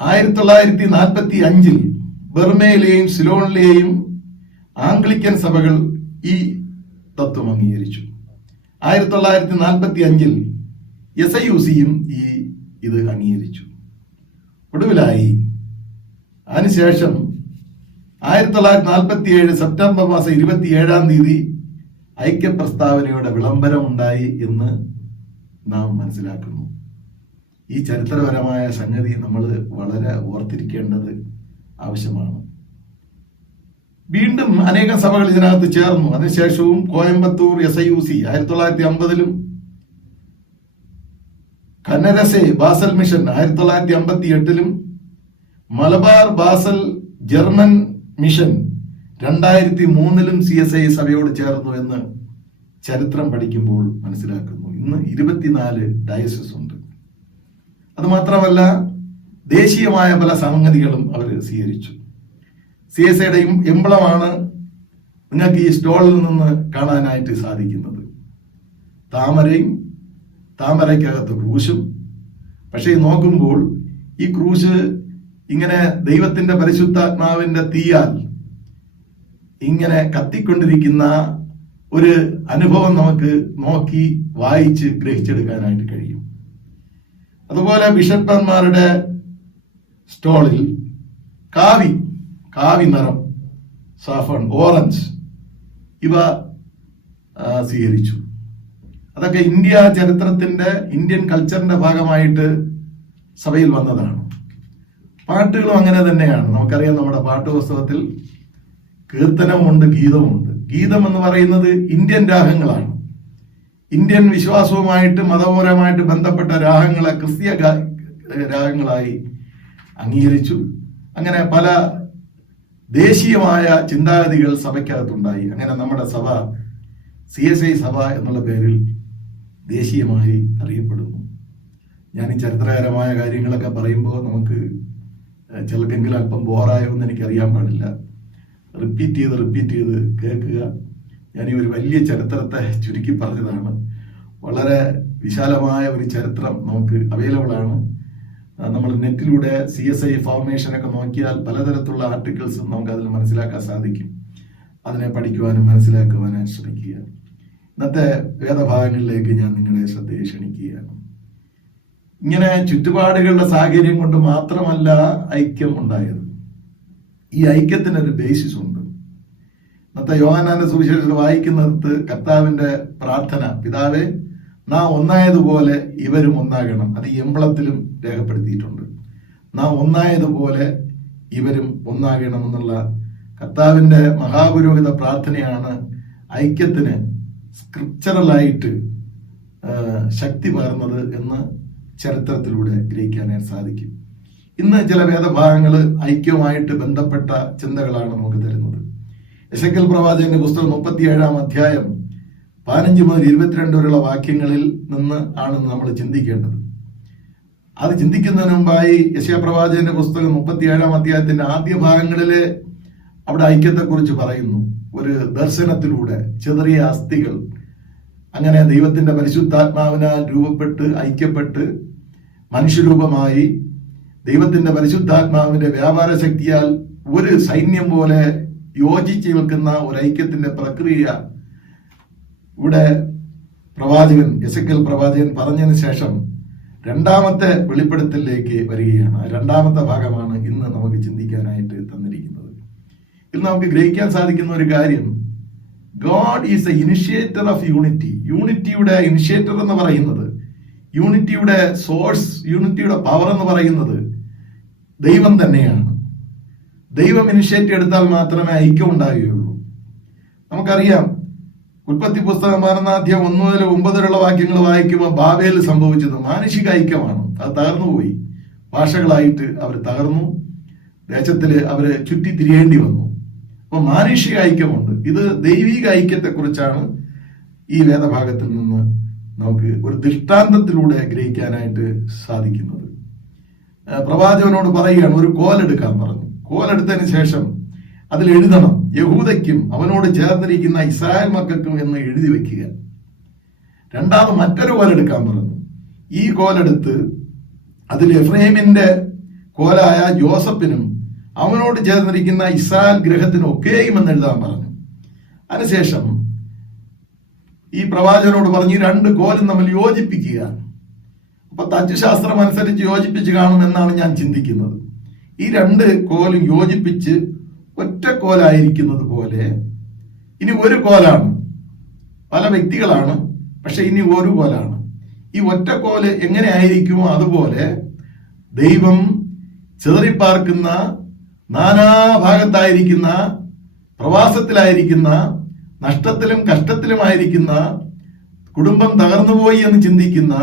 1945 ബർമയിലെയും സിലോണിലെയും ആംഗ്ലിക്കൻ സഭകൾ ഈ തത്വം അംഗീകരിച്ചു. 1945 SIUCയും ഇത് അംഗീകരിച്ചു. ഒടുവിലായി അതിനുശേഷം 1947 സെപ്റ്റംബർ മാസം 27-ാം തീയതി ഐക്യപ്രസ്താവനയുടെ വിളംബരം ഉണ്ടായി എന്ന് നാം മനസ്സിലാക്കുന്നു. ഈ ചരിത്രപരമായ സംഗതി നമ്മൾ വളരെ ഓർത്തിരിക്കേണ്ടത് ആവശ്യമാണ്. വീണ്ടും അനേകം സഭകൾ ഇതിനകത്ത് ചേർന്നു. അതിനുശേഷവും കോയമ്പത്തൂർ SIUC 1950-ലും, കന്നരസെ ബാസൽ മിഷൻ 1958-ലും, മലബാർ ബാസൽ ജർമ്മൻ മിഷൻ 2003-ലും CSI സഭയോട് ചേർന്നു എന്ന് ചരിത്രം പഠിക്കുമ്പോൾ മനസ്സിലാക്കുന്നു. ഇന്ന് 24 ഡയസിസ് ഉണ്ട്. അതുമാത്രമല്ല, ദേശീയമായ പല സംഗതികളും അവർ സ്വീകരിച്ചു. CSIയുടെ എംബ്ലമാണ് നിങ്ങൾക്ക് ഈ സ്റ്റോളിൽ നിന്ന് കാണാനായിട്ട് സാധിക്കുന്നത്. താമരയ്ക്കകത്ത് ക്രൂശും. പക്ഷേ നോക്കുമ്പോൾ ഈ ക്രൂശ് ഇങ്ങനെ ദൈവത്തിന്റെ പരിശുദ്ധാത്മാവിന്റെ തീയാൽ ഇങ്ങനെ കത്തിക്കൊണ്ടിരിക്കുന്ന ഒരു അനുഭവം നമുക്ക് നോക്കി വായിച്ച് ഗ്രഹിച്ചെടുക്കാനായിട്ട് കഴിയും. അതുപോലെ ബിഷപ്പന്മാരുടെ സ്റ്റോളിൽ കാവി നിറം, സാഫൺ, ഓറഞ്ച് ഇവ സ്വീകരിച്ചു. അതൊക്കെ ഇന്ത്യൻ കൾച്ചറിന്റെ ഭാഗമായിട്ട് സഭയിൽ വന്നതാണ്. പാട്ടുകളും അങ്ങനെ തന്നെയാണ്. നമുക്കറിയാം, നമ്മുടെ പാട്ടുപുസ്തകത്തിൽ കീർത്തനമുണ്ട്, ഗീതമുണ്ട്. ഗീതം എന്ന് പറയുന്നത് ഇന്ത്യൻ രാഗങ്ങളാണ്. ഇന്ത്യൻ വിശ്വാസവുമായിട്ട് മതപരമായിട്ട് ബന്ധപ്പെട്ട രാഗങ്ങളെ ക്രിസ്തീയ രാഗങ്ങളായി അംഗീകരിച്ചു. അങ്ങനെ പല ദേശീയമായ ചിന്താഗതികൾ സഭയ്ക്കകത്തുണ്ടായി. അങ്ങനെ നമ്മുടെ സഭ CSI സഭ എന്നുള്ള പേരിൽ ദേശീയമായി അറിയപ്പെടുന്നു. ഞാൻ ഈ ചരിത്രകരമായ കാര്യങ്ങളൊക്കെ പറയുമ്പോൾ നമുക്ക് ചിലക്കെങ്കിലും അല്പം ബോറായോ എന്ന് എനിക്കറിയാൻ പാടില്ല. റിപ്പീറ്റ് ചെയ്ത് കേൾക്കുക. ഞാൻ ഈ ഒരു വലിയ ചരിത്രത്തെ ചുരുക്കി പറഞ്ഞതാണ്. വളരെ വിശാലമായ ഒരു ചരിത്രം നമുക്ക് അവൈലബിൾ ആണ്. നമ്മൾ നെറ്റിലൂടെ CSI ഫോർമേഷൻ ഒക്കെ നോക്കിയാൽ പലതരത്തിലുള്ള ആർട്ടിക്കിൾസ് നമുക്ക് അതിൽ മനസ്സിലാക്കാൻ സാധിക്കും. അതിനെ പഠിക്കുവാനും മനസ്സിലാക്കുവാനും ശ്രമിക്കുക. ഇന്നത്തെ വേദഭാഗങ്ങളിലേക്ക് ഞാൻ നിങ്ങളെ ശ്രദ്ധയെ ക്ഷണിക്കുകയാണ്. ഇങ്ങനെ ചുറ്റുപാടുകളുടെ സാഹചര്യം കൊണ്ട് മാത്രമല്ല ഐക്യം ഉണ്ടായത്. ഈ ഐക്യത്തിനൊരു ബേസിസ് ഉണ്ട്. ഇന്നത്തെ യോഹന്നാന്റെ സുവിശേഷത്തിൽ വായിക്കുന്നത് കർത്താവിന്റെ പ്രാർത്ഥന, പിതാവേ നാം ഒന്നായതുപോലെ ഇവരും ഒന്നാകണം. അത് ഈ എംബ്ലത്തിലും രേഖപ്പെടുത്തിയിട്ടുണ്ട്. നാം ഒന്നായതുപോലെ ഇവരും ഒന്നാകണം എന്നുള്ള കർത്താവിന്റെ മഹാപുരോഹിത പ്രാർത്ഥനയാണ് ഐക്യത്തിന് സ്ക്രിപ്ചറലായിട്ട് ശക്തി പകർന്നത് എന്ന് ചരിത്രത്തിലൂടെ ഗ്രഹിക്കാനായിട്ട് സാധിക്കും. ഇന്ന് ചില വേദഭാഗങ്ങൾ ഐക്യവുമായിട്ട് ബന്ധപ്പെട്ട ചിന്തകളാണ് നമുക്ക് തരുന്നത്. എസെക്കിയേൽ പ്രവാചകന്റെ പുസ്തകം 37-ാം അധ്യായം 15 മുതൽ 22 വരെയുള്ള വാക്യങ്ങളിൽ നിന്ന് ആണ് നമ്മൾ ചിന്തിക്കേണ്ടത്. അത് ചിന്തിക്കുന്നതിന് മുമ്പായി യെശയ്യാ പ്രവാചകന്റെ പുസ്തകം 37-ാം അധ്യായത്തിന്റെ ആദ്യ ഭാഗങ്ങളിലെ അവിടെ ഐക്യത്തെക്കുറിച്ച് പറയുന്നു. ഒരു ദർശനത്തിലൂടെ ചെറിയ അസ്ഥികൾ അങ്ങനെ ദൈവത്തിന്റെ പരിശുദ്ധാത്മാവിനാൽ രൂപപ്പെട്ട് ഐക്യപ്പെട്ട് മനുഷ്യരൂപമായി ദൈവത്തിന്റെ പരിശുദ്ധാത്മാവിന്റെ വ്യാപാര ശക്തിയാൽ ഒരു സൈന്യം പോലെ യോജിച്ച് നിൽക്കുന്ന ഒരു ഐക്യത്തിന്റെ പ്രക്രിയ ഇവിടെ എസെക്കിയേൽ പ്രവാചകൻ പറഞ്ഞതിന് ശേഷം രണ്ടാമത്തെ വെളിപ്പെടുത്തലിലേക്ക് വരികയാണ്. രണ്ടാമത്തെ ഭാഗമാണ് ഇന്ന് നമുക്ക് ചിന്തിക്കാനായിട്ട് തന്നിരിക്കുന്നത്. ഇന്ന് നമുക്ക് ഗ്രഹിക്കാൻ സാധിക്കുന്ന ഒരു കാര്യം, God is a initiator of unity. യൂണിറ്റിയുടെ ഇനിഷ്യേറ്റർ എന്ന് പറയുന്നത്, യൂണിറ്റിയുടെ സോഴ്സ്, യൂണിറ്റിയുടെ പവർ എന്ന് പറയുന്നത് ദൈവം തന്നെയാണ്. ദൈവം ഇനിഷ്യേറ്റീവ് എടുത്താൽ മാത്രമേ ഐക്യം ഉണ്ടാകുകയുള്ളൂ. നമുക്കറിയാം, ഉൽപ്പത്തി പുസ്തകം 12-ാം അധ്യായം 1 മുതൽ 9 വരെയുള്ള വാക്യങ്ങൾ വായിക്കുമ്പോൾ ബാബേൽ സംഭവിച്ചത് മാനുഷിക ഐക്യമാണ്. അത് തകർന്നുപോയി. ഭാഷകളായിട്ട് അവർ തകർന്നു. ദേശത്തില് അവര് ചുറ്റിത്തിരിയേണ്ടി വന്നു. അപ്പൊ മാനുഷിക ഐക്യമുണ്ട്. ഇത് ദൈവിക ഐക്യത്തെക്കുറിച്ചാണ് ഈ വേദഭാഗത്തിൽ നിന്ന് നമുക്ക് ഒരു ദൃഷ്ടാന്തത്തിലൂടെ ഗ്രഹിക്കാനായിട്ട് സാധിക്കുന്നത്. പ്രവാചകനോട് പറയുകയാണ്, ഒരു കോലെടുക്കാൻ പറഞ്ഞു. കോലെടുത്തതിന് ശേഷം അതിൽ എഴുതണം, യഹൂദയ്ക്കും അവനോട് ചേർന്നിരിക്കുന്ന ഇസ്രായേൽ മക്കൾക്കും എന്ന് എഴുതി വെക്കുക. രണ്ടാമത് മറ്റൊരു കോലെടുക്കാൻ പറഞ്ഞു. ഈ കോലെടുത്ത് അതിൽ എഫ്രൈമിന്റെ കോലായ ജോസഫിനും അവനോട് ചേർന്നിരിക്കുന്ന ഇസ്രായേൽ ഗ്രഹത്തിനും ഒക്കെയും എന്ന് എഴുതാൻ പറഞ്ഞു. അതിനുശേഷം ഈ പ്രവാചകനോട് പറഞ്ഞു, ഈ 2 കോലും നമ്മൾ യോജിപ്പിക്കുക. അപ്പൊ തച്ചുശാസ്ത്രം അനുസരിച്ച് യോജിപ്പിച്ച് കാണുമെന്നാണ് ഞാൻ ചിന്തിക്കുന്നത്. ഈ 2 കോലും യോജിപ്പിച്ച് ഒറ്റ കോലായിരിക്കുന്നത് പോലെ ഇനി ഒരു കോലാണ്. പല വ്യക്തികളാണ്, പക്ഷെ ഇനി ഒരു കോലാണ്. ഈ ഒറ്റ കോല് എങ്ങനെ ആയിരിക്കുമോ അതുപോലെ ദൈവം ചിതറിപ്പാർക്കുന്ന, നാനാഭാഗത്തായിരിക്കുന്ന, പ്രവാസത്തിലായിരിക്കുന്ന, നഷ്ടത്തിലും കഷ്ടത്തിലുമായിരിക്കുന്ന, കുടുംബം തകർന്നുപോയി എന്ന് ചിന്തിക്കുന്ന,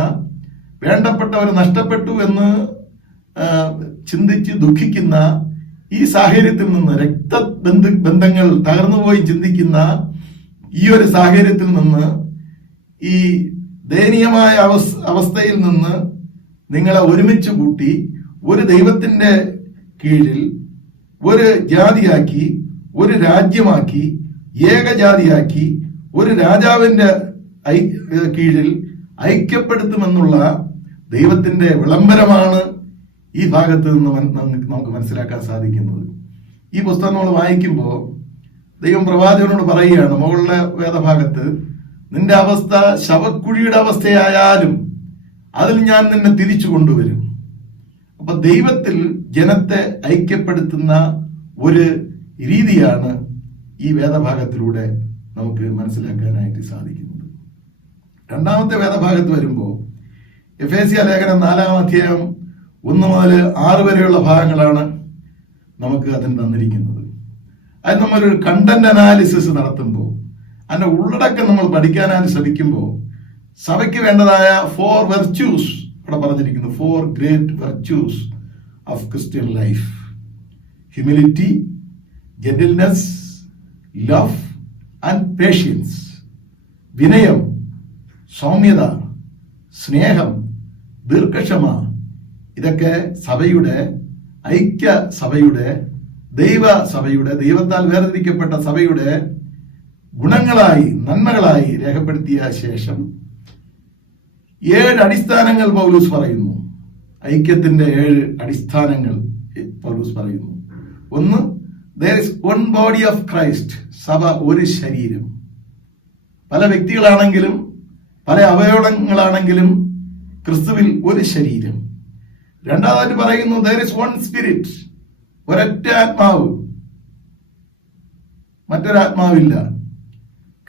വേണ്ടപ്പെട്ടവർ നഷ്ടപ്പെട്ടു എന്ന് ചിന്തിച്ച് ദുഃഖിക്കുന്ന ഈ സാഹചര്യത്തിൽ നിന്ന്, ബന്ധങ്ങൾ തകർന്നുപോയി ചിന്തിക്കുന്ന ഈ ഒരു സാഹചര്യത്തിൽ നിന്ന്, ഈ ദയനീയമായ അവസ്ഥയിൽ നിന്ന് നിങ്ങളെ ഒരുമിച്ച് കൂട്ടി ഒരു ദൈവത്തിന്റെ കീഴിൽ ഒരു ജാതിയാക്കി, ഒരു രാജ്യമാക്കി, ഏകജാതിയാക്കി, ഒരു രാജാവിന്റെ കീഴിൽ ഐക്യപ്പെടുത്തുമെന്നുള്ള ദൈവത്തിന്റെ വിളംബരമാണ് ഈ ഭാഗത്ത് നിന്ന് നമുക്ക് മനസ്സിലാക്കാൻ സാധിക്കുന്നത്. ഈ പുസ്തകം നമ്മൾ വായിക്കുമ്പോൾ ദൈവം പ്രവാചകനോട് പറയുകയാണ്, മുകളിലെ വേദഭാഗത്ത്, നിന്റെ അവസ്ഥ ശവക്കുഴിയുടെ അവസ്ഥയായാലും അതിൽ ഞാൻ നിന്നെ തിരിച്ചു കൊണ്ടുവരും. അപ്പൊ ദൈവത്തിൽ ജനത്തെ ഐക്യപ്പെടുത്തുന്ന ഒരു രീതിയാണ് ഈ വേദഭാഗത്തിലൂടെ നമുക്ക് മനസ്സിലാക്കാനായിട്ട് സാധിക്കുന്നത്. രണ്ടാമത്തെ വേദഭാഗത്ത് വരുമ്പോൾ എഫേസ്യ ലേഖനം 4-ാം അധ്യായം 1 മുതൽ 6 വരെയുള്ള ഭാഗങ്ങളാണ് നമുക്ക് അതിന് തന്നിരിക്കുന്നത്. അത് നമ്മളൊരു കണ്ടന്റ് അനാലിസിസ് നടത്തുമ്പോൾ, അതിന്റെ ഉള്ളടക്കം നമ്മൾ പഠിക്കാനായിട്ട് ശ്രമിക്കുമ്പോൾ സഭയ്ക്ക് വേണ്ടതായ 4 വെർച്യൂസ് ഇവിടെ പറഞ്ഞിരിക്കുന്നു. 4 great virtues of Christian life: humility, gentleness, love and patience. വിനയം, സൗമ്യത, സ്നേഹം, ദീർഘക്ഷമ. ഇതൊക്കെ സഭയുടെ, ഐക്യ സഭയുടെ, ദൈവത്താൽ വേർതിരിക്കപ്പെട്ട സഭയുടെ ഗുണങ്ങളായി, നന്മകളായി രേഖപ്പെടുത്തിയ ശേഷം 7 അടിസ്ഥാനങ്ങൾ പൗലോസ് പറയുന്നു. ഐക്യത്തിന്റെ 7 അടിസ്ഥാനങ്ങൾ പൗലോസ് പറയുന്നു. ഒന്ന്, there is one body of Christ. സഭ ഒരു ശരീരം. പല വ്യക്തികളാണെങ്കിലും പല അവയവങ്ങളാണെങ്കിലും ക്രിസ്തുവിൽ ഒരു ശരീരം. രണ്ടാമതായിട്ട് പറയുന്നു there is one spirit. ഒരൊറ്റ ആത്മാവ്, മറ്റൊരാത്മാവില്ല.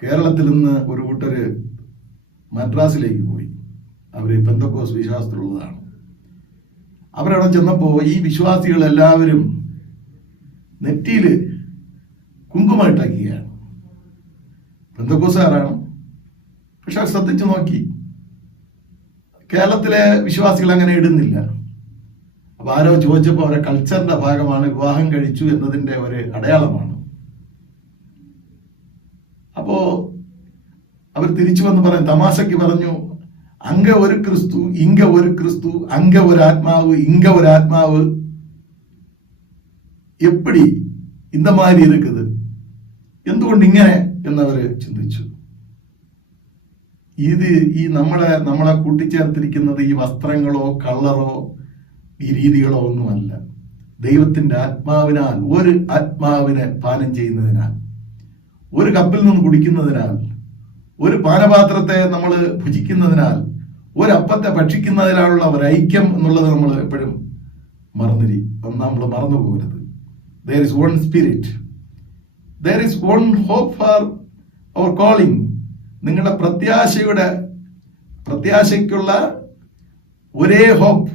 കേരളത്തിൽ നിന്ന് ഒരു കൂട്ടര് മദ്രാസിലേക്ക് പോയി. അവര് പെന്തക്കോസ് വിശ്വാസത്തിലുള്ളതാണ്. അവരവിടെ ചെന്നപ്പോ ഈ വിശ്വാസികൾ എല്ലാവരും നെറ്റിയില് കുങ്കുമയിട്ടാക്കുകയാണ്. പെന്തക്കോസുകാരാണ്. പക്ഷെ അവർ ശ്രദ്ധിച്ചു നോക്കി, കേരളത്തിലെ വിശ്വാസികൾ അങ്ങനെ ഇടുന്നില്ല. അപ്പൊ ആരോ ചോദിച്ചപ്പോ അവരെ കൾച്ചറിന്റെ ഭാഗമാണ്, വിവാഹം കഴിച്ചു എന്നതിന്റെ ഒരു അടയാളമാണ്. അപ്പോ അവർ തിരിച്ചു വന്ന് പറഞ്ഞു, തമാശക്ക് പറഞ്ഞു, അങ്ക ഒരു ക്രിസ്തു, ഇങ്ക ഒരു ക്രിസ്തു, അങ്ക ഒരു ആത്മാവ്, ഇങ്ക ഒരു ആത്മാവ്, എപ്പടി இந்த மாதிரி இருக்குது, എന്തുകൊണ്ട് ഇങ്ങനെ എന്നവര് ചിന്തിച്ചു. ഇത് ഈ നമ്മളെ കൂട്ടിച്ചേർത്തിരിക്കുന്നത് ഈ വസ്ത്രങ്ങളോ കളറോ ഈ രീതികളോ ഒന്നുമല്ല. ദൈവത്തിന്റെ ആത്മാവിനാൽ, ഒരു ആത്മാവിനെ പാനം ചെയ്യുന്നതിനാൽ, ഒരു കപ്പിൽ നിന്ന് കുടിക്കുന്നതിനാൽ, ഒരു പാനപാത്രത്തെ നമ്മൾ ഭുജിക്കുന്നതിനാൽ, ഒരു അപ്പത്തെ ഭക്ഷിക്കുന്നതിനാലുള്ള ഒരു ഐക്യം എന്നുള്ളത് നമ്മൾ എപ്പോഴും നമ്മൾ മറന്നു പോകരുത്. There is one spirit. There is one hope for our calling. നിങ്ങളുടെ പ്രത്യാശയ്ക്കുള്ള ഒരേ ഹോപ്പ്,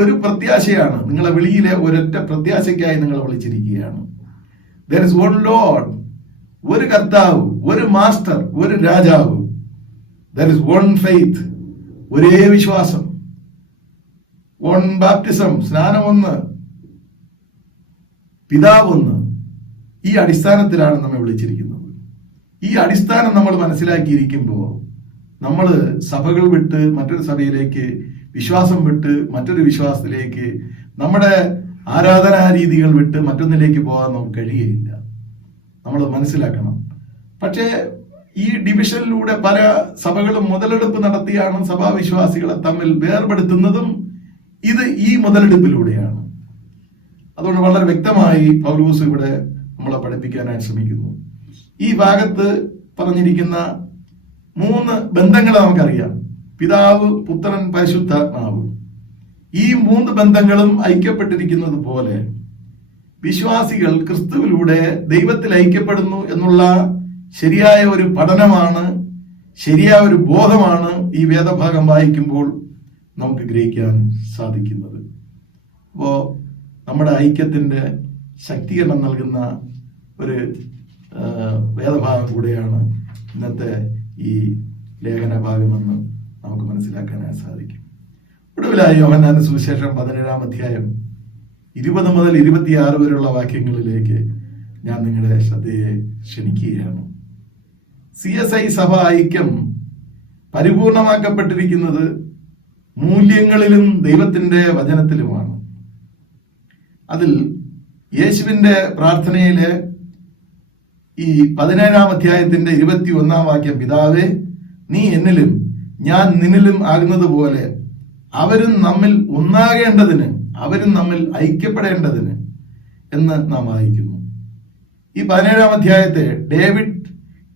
ഒരു പ്രത്യാശയാണ്. നിങ്ങളെ വിളിയിലെ ഒരൊറ്റ പ്രത്യാശയ്ക്കായി നിങ്ങൾ വിളിച്ചിരിക്കുകയാണ്. There is one Lord. ഒരു കർത്താവ്, ഒരു മാസ്റ്റർ, ഒരു രാജാവ്. There is one faith. ഒരേ വിശ്വാസം. one baptism. സ്നാനം ഒന്ന്, പിതാവ് ഒന്ന്. ഈ അടിസ്ഥാനത്തിലാണ് നമ്മെ വിളിച്ചിരിക്കുന്നത്. ഈ അടിസ്ഥാനം നമ്മൾ മനസ്സിലാക്കിയിരിക്കുമ്പോൾ നമ്മൾ സഭകൾ വിട്ട് മറ്റൊരു സഭയിലേക്ക്, വിശ്വാസം വിട്ട് മറ്റൊരു വിശ്വാസത്തിലേക്ക്, നമ്മുടെ ആരാധനാ രീതികൾ വിട്ട് മറ്റൊന്നിലേക്ക് പോകാൻ നമുക്ക് കഴിയുകയില്ല. നമ്മൾ മനസ്സിലാക്കണം. പക്ഷേ ഈ ഡിവിഷനിലൂടെ പല സഭകളും മുതലെടുപ്പ് നടത്തിയാണ് സഭാവിശ്വാസികളെ തമ്മിൽ വേർപെടുത്തുന്നതും ഈ മുതലെടുപ്പിലൂടെയാണ്. അതുകൊണ്ട് വളരെ വ്യക്തമായി പൗലോസ് ഇവിടെ നമ്മളെ പഠിപ്പിക്കാനായി ശ്രമിക്കുന്നു. ഈ ഭാഗത്ത് പറഞ്ഞിരിക്കുന്ന 3 ബന്ധങ്ങളെ നമുക്കറിയാം. പിതാവ്, പുത്രൻ, പരിശുദ്ധാത്മാവ്. ഈ 3 ബന്ധങ്ങളും ഐക്യപ്പെട്ടിരിക്കുന്നത് പോലെ വിശ്വാസികൾ ക്രിസ്തുവിലൂടെ ദൈവത്തിൽ ഐക്യപ്പെടുന്നു എന്നുള്ള ശരിയായ ഒരു പഠനമാണ്, ശരിയായ ഒരു ബോധമാണ് ഈ വേദഭാഗം വായിക്കുമ്പോൾ നമുക്ക് ഗ്രഹിക്കാൻ സാധിക്കുന്നത്. അപ്പോ നമ്മുടെ ഐക്യത്തിന്റെ ശക്തീകരണം നൽകുന്ന ഒരു വേദഭാഗം കൂടെയാണ് ഇന്നത്തെ ഈ ലേഖന ഭാഗമെന്ന് നമുക്ക് മനസ്സിലാക്കാനായി സാധിക്കും. ഒടുവിലായി യോഹന്നാന്റെ സുവിശേഷം 17-ാം അധ്യായം 20 മുതൽ 26 വരെയുള്ള വാക്യങ്ങളിലേക്ക് ഞാൻ നിങ്ങളുടെ ശ്രദ്ധയെ ക്ഷണിക്കുകയാണ്. CSI സഭ ഐക്യം പരിപൂർണമാക്കപ്പെട്ടിരിക്കുന്നത് മൂല്യങ്ങളിലും ദൈവത്തിന്റെ വചനത്തിലുമാണ്. അതിൽ യേശുവിന്റെ പ്രാർത്ഥനയിലെ ഈ 17-ാം അധ്യായത്തിന്റെ 21-ാം വാക്യം, പിതാവേ നീ എന്നിലും ഞാൻ നിന്നിലും ആകുന്നത് പോലെ അവരും നമ്മിൽ ഒന്നാകേണ്ടതിന്, അവരും നമ്മിൽ ഐക്യപ്പെടേണ്ടതിന് എന്ന് നാം വായിക്കുന്നു. ഈ 17-ാം അധ്യായത്തെ ഡേവിഡ്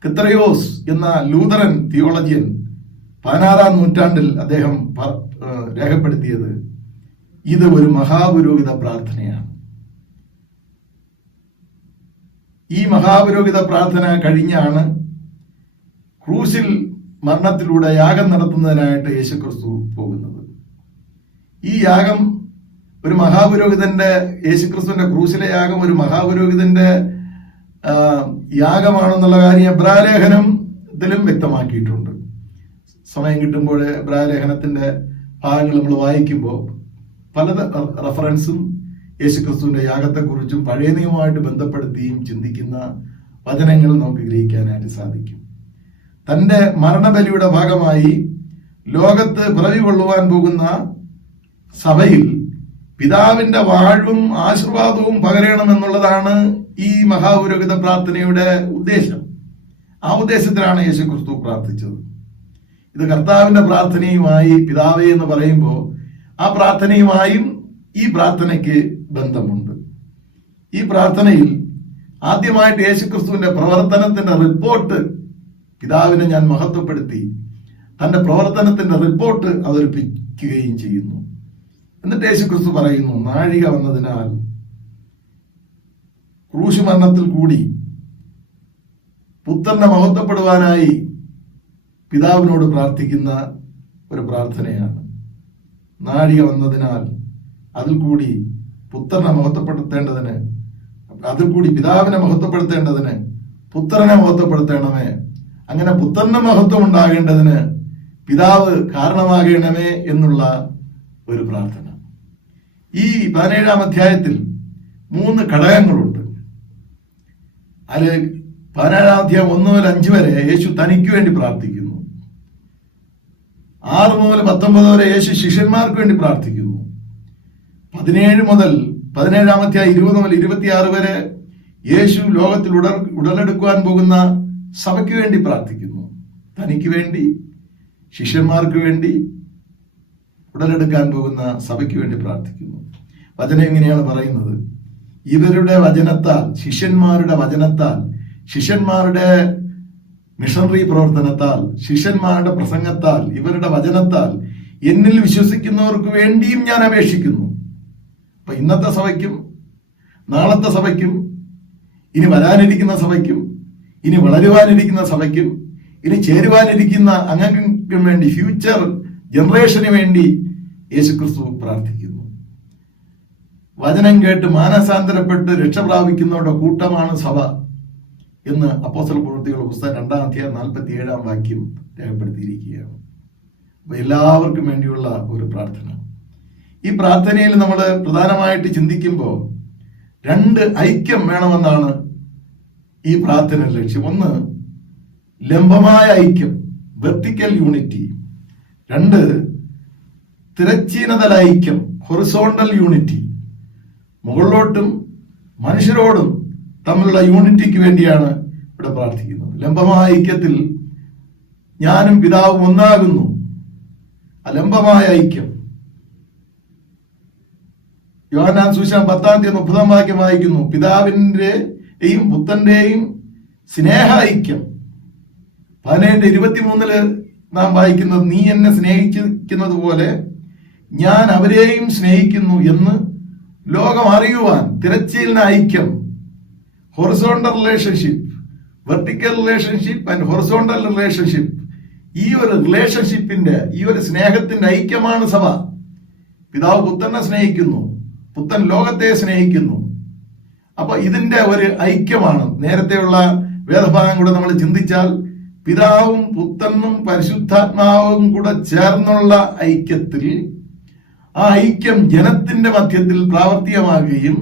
കിത്രയോസ് എന്ന ലൂതറൻ തിയോളജിയൻ 16-ാം നൂറ്റാണ്ടിൽ അദ്ദേഹം രേഖപ്പെടുത്തിയത് ഇത് ഒരു മഹാപുരോഹിത പ്രാർത്ഥനയാണ്. ഈ മഹാപുരോഹിത പ്രാർത്ഥന കഴിഞ്ഞാണ് ക്രൂശിൽ മരണത്തിലൂടെ യാഗം നടത്തുന്നതിനായിട്ട് യേശുക്രിസ്തു പോകുന്നത്. ഈ യാഗം ഒരു മഹാപുരോഹിതന്റെ, യേശുക്രിസ്തുവിന്റെ ക്രൂശിലെ യാഗം ഒരു മഹാപുരോഹിതന്റെ യാഗമാണെന്നുള്ള കാര്യം എബ്രായലേഖനത്തിലും വ്യക്തമാക്കിയിട്ടുണ്ട്. സമയം കിട്ടുമ്പോൾ എബ്രായലേഖനത്തിന്റെ ഭാഗങ്ങൾ നമ്മൾ വായിക്കുമ്പോൾ പല റെഫറൻസും യേശുക്രിസ്തുവിന്റെ യാഗത്തെക്കുറിച്ചും പഴയ നിയമവുമായിട്ട് ബന്ധപ്പെടുത്തിയും ചിന്തിക്കുന്ന വചനങ്ങൾ നമുക്ക് ഗ്രഹിക്കാനായിട്ട് സാധിക്കും. തന്റെ മരണബലിയുടെ ഭാഗമായി ലോകത്ത് പിറവി കൊള്ളുവാൻ പോകുന്ന സഭയിൽ പിതാവിന്റെ വാഴ്വും ആശീർവാദവും പകരണമെന്നുള്ളതാണ് ഈ മഹാപുരോഹിത പ്രാർത്ഥനയുടെ ഉദ്ദേശം. ആ ഉദ്ദേശത്തിലാണ് യേശുക്രിസ്തു പ്രാർത്ഥിച്ചത്. ഇത് കർത്താവിന്റെ പ്രാർത്ഥനയുമായി പിതാവേ എന്ന് പറയുമ്പോൾ ആ പ്രാർത്ഥനയുമായും ഈ പ്രാർത്ഥനയ്ക്ക് ബന്ധമുണ്ട്. ഈ പ്രാർത്ഥനയിൽ ആദ്യമായിട്ട് യേശുക്രിസ്തുവിന്റെ പ്രവർത്തനത്തിന്റെ റിപ്പോർട്ട് പിതാവിനെ ഞാൻ മഹത്വപ്പെടുത്തി തന്റെ പ്രവർത്തനത്തിന്റെ റിപ്പോർട്ട് അവതരിപ്പിക്കുകയും ചെയ്യുന്നു. എന്നിട്ട് യേശുക്രിസ്തു പറയുന്നു, നാഴിക വന്നതിനാൽ ക്രൂശ് മരണത്തിൽ കൂടി പുത്രനെ മഹത്വപ്പെടുവാനായി പിതാവിനോട് പ്രാർത്ഥിക്കുന്ന ഒരു പ്രാർത്ഥനയാണ്. നാഴിക വന്നതിനാൽ അതിൽ കൂടി പുത്രനെ മഹത്വപ്പെടുത്തേണ്ടതിന്, അതിൽ കൂടി പിതാവിനെ മഹത്വപ്പെടുത്തേണ്ടതിന് പുത്രനെ മഹത്വപ്പെടുത്തണമേ, അങ്ങനെ പുത്രന്റെ മഹത്വം ഉണ്ടാകേണ്ടതിന് പിതാവ് കാരണമാകണമേ എന്നുള്ള ഒരു പ്രാർത്ഥന. ഈ 17-ാം അധ്യായത്തിൽ 3 ഘടകങ്ങളുണ്ട്. അതിൽ 17-ാം അധ്യായം 1 മുതൽ 5 വരെ യേശു തനിക്ക് വേണ്ടി പ്രാർത്ഥിക്കുന്നു. 6 മുതൽ 19 വരെ യേശു ശിഷ്യന്മാർക്ക് വേണ്ടി പ്രാർത്ഥിക്കുന്നു. 17 മുതൽ 17-ാം അധ്യായം 20 മുതൽ 26 വരെ യേശു ലോകത്തിൽ ഉടലെടുക്കുവാൻ പോകുന്ന സഭയ്ക്ക് വേണ്ടി പ്രാർത്ഥിക്കുന്നു. തനിക്ക് വേണ്ടി, ശിഷ്യന്മാർക്ക് വേണ്ടി, ഉടലെടുക്കാൻ പോകുന്ന സഭയ്ക്ക് വേണ്ടി പ്രാർത്ഥിക്കുന്നു. വചനം എങ്ങനെയാണ് പറയുന്നത്? ഇവരുടെ വചനത്താൽ, ശിഷ്യന്മാരുടെ വചനത്താൽ, ശിഷ്യന്മാരുടെ മിഷണറി പ്രവർത്തനത്താൽ, ശിഷ്യന്മാരുടെ പ്രസംഗത്താൽ, ഇവരുടെ വചനത്താൽ എന്നിൽ വിശ്വസിക്കുന്നവർക്ക് വേണ്ടിയും ഞാൻ അപേക്ഷിക്കുന്നു. അപ്പൊ ഇന്നത്തെ സഭയ്ക്കും നാളത്തെ സഭയ്ക്കും ഇനി വരാനിരിക്കുന്ന സഭയ്ക്കും ഇനി വളരുവാനിരിക്കുന്ന സഭയ്ക്കും ഇനി ചേരുവാനിരിക്കുന്ന അംഗങ്ങൾക്കും വേണ്ടി, ഫ്യൂച്ചർ ജനറേഷന് വേണ്ടി യേശുക്രിസ്തു പ്രാർത്ഥിക്കുന്നു. വചനം കേട്ട് മാനസാന്തരപ്പെട്ട് രക്ഷ പ്രാപിക്കുന്നവരുടെ കൂട്ടമാണ് സഭ എന്ന് അപ്പോസ്തല പ്രവൃത്തികളുടെ പുസ്തകം 2-ാം അധ്യായം 47-ാം വാക്യം രേഖപ്പെടുത്തിയിരിക്കുകയാണ്. അപ്പൊ എല്ലാവർക്കും വേണ്ടിയുള്ള ഒരു പ്രാർത്ഥന. ഈ പ്രാർത്ഥനയിൽ നമ്മൾ പ്രധാനമായിട്ട് ചിന്തിക്കുമ്പോൾ 2 ഐക്യം വേണമെന്നാണ് ഈ പ്രാർത്ഥന ലക്ഷ്യം. ഒന്ന്, ലംബമായ ഐക്യം, വെർട്ടിക്കൽ യൂണിറ്റി. 2, തിരശ്ചീനതല ഐക്യം, ഹൊറിസോണ്ടൽ യൂണിറ്റി. മുകളിലോട്ടും മനുഷ്യരോടും തമ്മിലുള്ള യൂണിറ്റിക്ക് വേണ്ടിയാണ് ഇവിടെ പ്രാർത്ഥിക്കുന്നത്. ലംബമായ ഐക്യത്തിൽ ഞാനും പിതാവും ഒന്നാകുന്നു. അലംബമായ ഐക്യം യോഹന്നാൻ സുവിശേഷം 10-ാം അധ്യായം 30-ാം വാക്യം വായിക്കുന്നു, പിതാവിന്റെയും പുത്രന്റെയും സ്നേഹ ഐക്യം. 17:23 നാം വായിക്കുന്നത്, നീ എന്നെ സ്നേഹിക്കുന്നത് പോലെ ഞാൻ അവരെയും സ്നേഹിക്കുന്നു എന്ന് ലോകം അറിയുവാൻ. തിരശ്ചീന ഐക്യം, horizontal relationship, vertical relationship and horizontal relationship. ഈ ഒരു റിലേഷൻഷിപ്പിന്റെ, ഈ ഒരു സ്നേഹത്തിന്റെ ഐക്യമാണ് സഭ. പിതാവ് പുത്രനെ സ്നേഹിക്കുന്നു, പുത്രൻ ലോകത്തെ സ്നേഹിക്കുന്നു. അപ്പൊ ഇതിന്റെ ഒരു ഐക്യമാണ്. നേരത്തെയുള്ള വേദഭാഗം കൂടെ നമ്മൾ ചിന്തിച്ചാൽ പിതാവും പുത്രനും പരിശുദ്ധാത്മാവും കൂടെ ചേർന്നുള്ള ഐക്യത്തിൽ, ആ ഐക്യം ജനത്തിന്റെ മധ്യത്തിൽ പ്രാവർത്തികമാകുകയും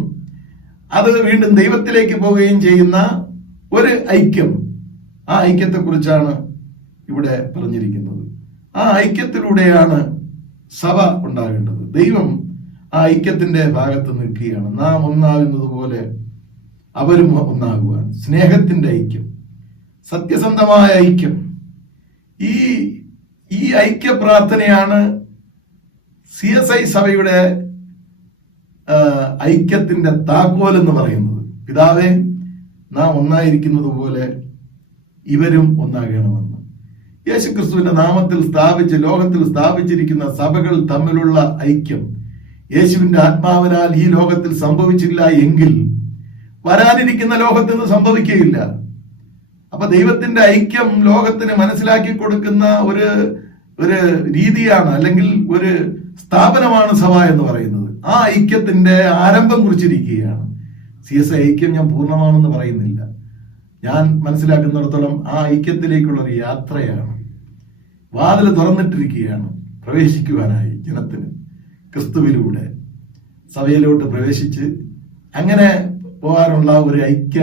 അത് വീണ്ടും ദൈവത്തിലേക്ക് പോവുകയും ചെയ്യുന്ന ഒരു ഐക്യം. ആ ഐക്യത്തെക്കുറിച്ചാണ് ഇവിടെ പറഞ്ഞിരിക്കുന്നത്. ആ ഐക്യത്തിലൂടെയാണ് സഭ ഉണ്ടാകേണ്ടത്. ദൈവം ആ ഐക്യത്തിന്റെ ഭാഗത്ത് നിൽക്കുകയാണ്. നാം ഒന്നാകുന്നത് പോലെ അവരും ഒന്നാകുവാൻ. സ്നേഹത്തിന്റെ ഐക്യം, സത്യസന്ധമായ ഐക്യം. ഈ ഐക്യ പ്രാർത്ഥനയാണ് CSI സഭയുടെ ഐക്യത്തിന്റെ താക്കോൽ എന്ന് പറയുന്നത്. പിതാവേ, നാം ഒന്നായിരിക്കുന്നത് പോലെ ഇവരും ഒന്നാകണമെന്ന്. യേശുക്രിസ്തുവിന്റെ നാമത്തിൽ സ്ഥാപിച്ച് ലോകത്തിൽ സ്ഥാപിച്ചിരിക്കുന്ന സഭകൾ തമ്മിലുള്ള ഐക്യം യേശുവിന്റെ ആത്മാവിനാൽ ഈ ലോകത്തിൽ സംഭവിച്ചില്ല എങ്കിൽ വരാനിരിക്കുന്ന ലോകത്ത് നിന്ന് സംഭവിക്കുകയില്ല. അപ്പൊ ദൈവത്തിന്റെ ഐക്യം ലോകത്തിന് മനസ്സിലാക്കി കൊടുക്കുന്ന ഒരു രീതിയാണ്, അല്ലെങ്കിൽ ഒരു സ്ഥാപനമാണ് സഭ എന്ന് പറയുന്നത്. ആ ഐക്യത്തിന്റെ ആരംഭം കുറിച്ചിരിക്കുകയാണ്. CSI ഐക്യം ഞാൻ പൂർണ്ണമാണെന്ന് പറയുന്നില്ല. ഞാൻ മനസ്സിലാക്കുന്നിടത്തോളം ആ ഐക്യത്തിലേക്കുള്ള ഒരു യാത്രയാണ്. വാതിൽ തുറന്നിട്ടിരിക്കുകയാണ് പ്രവേശിക്കുവാനായി ജനത്തിന്. ക്രിസ്തുവിലൂടെ സഭയിലോട്ട് പ്രവേശിച്ച് അങ്ങനെ പോകാനുള്ള ഒരു ഐക്യ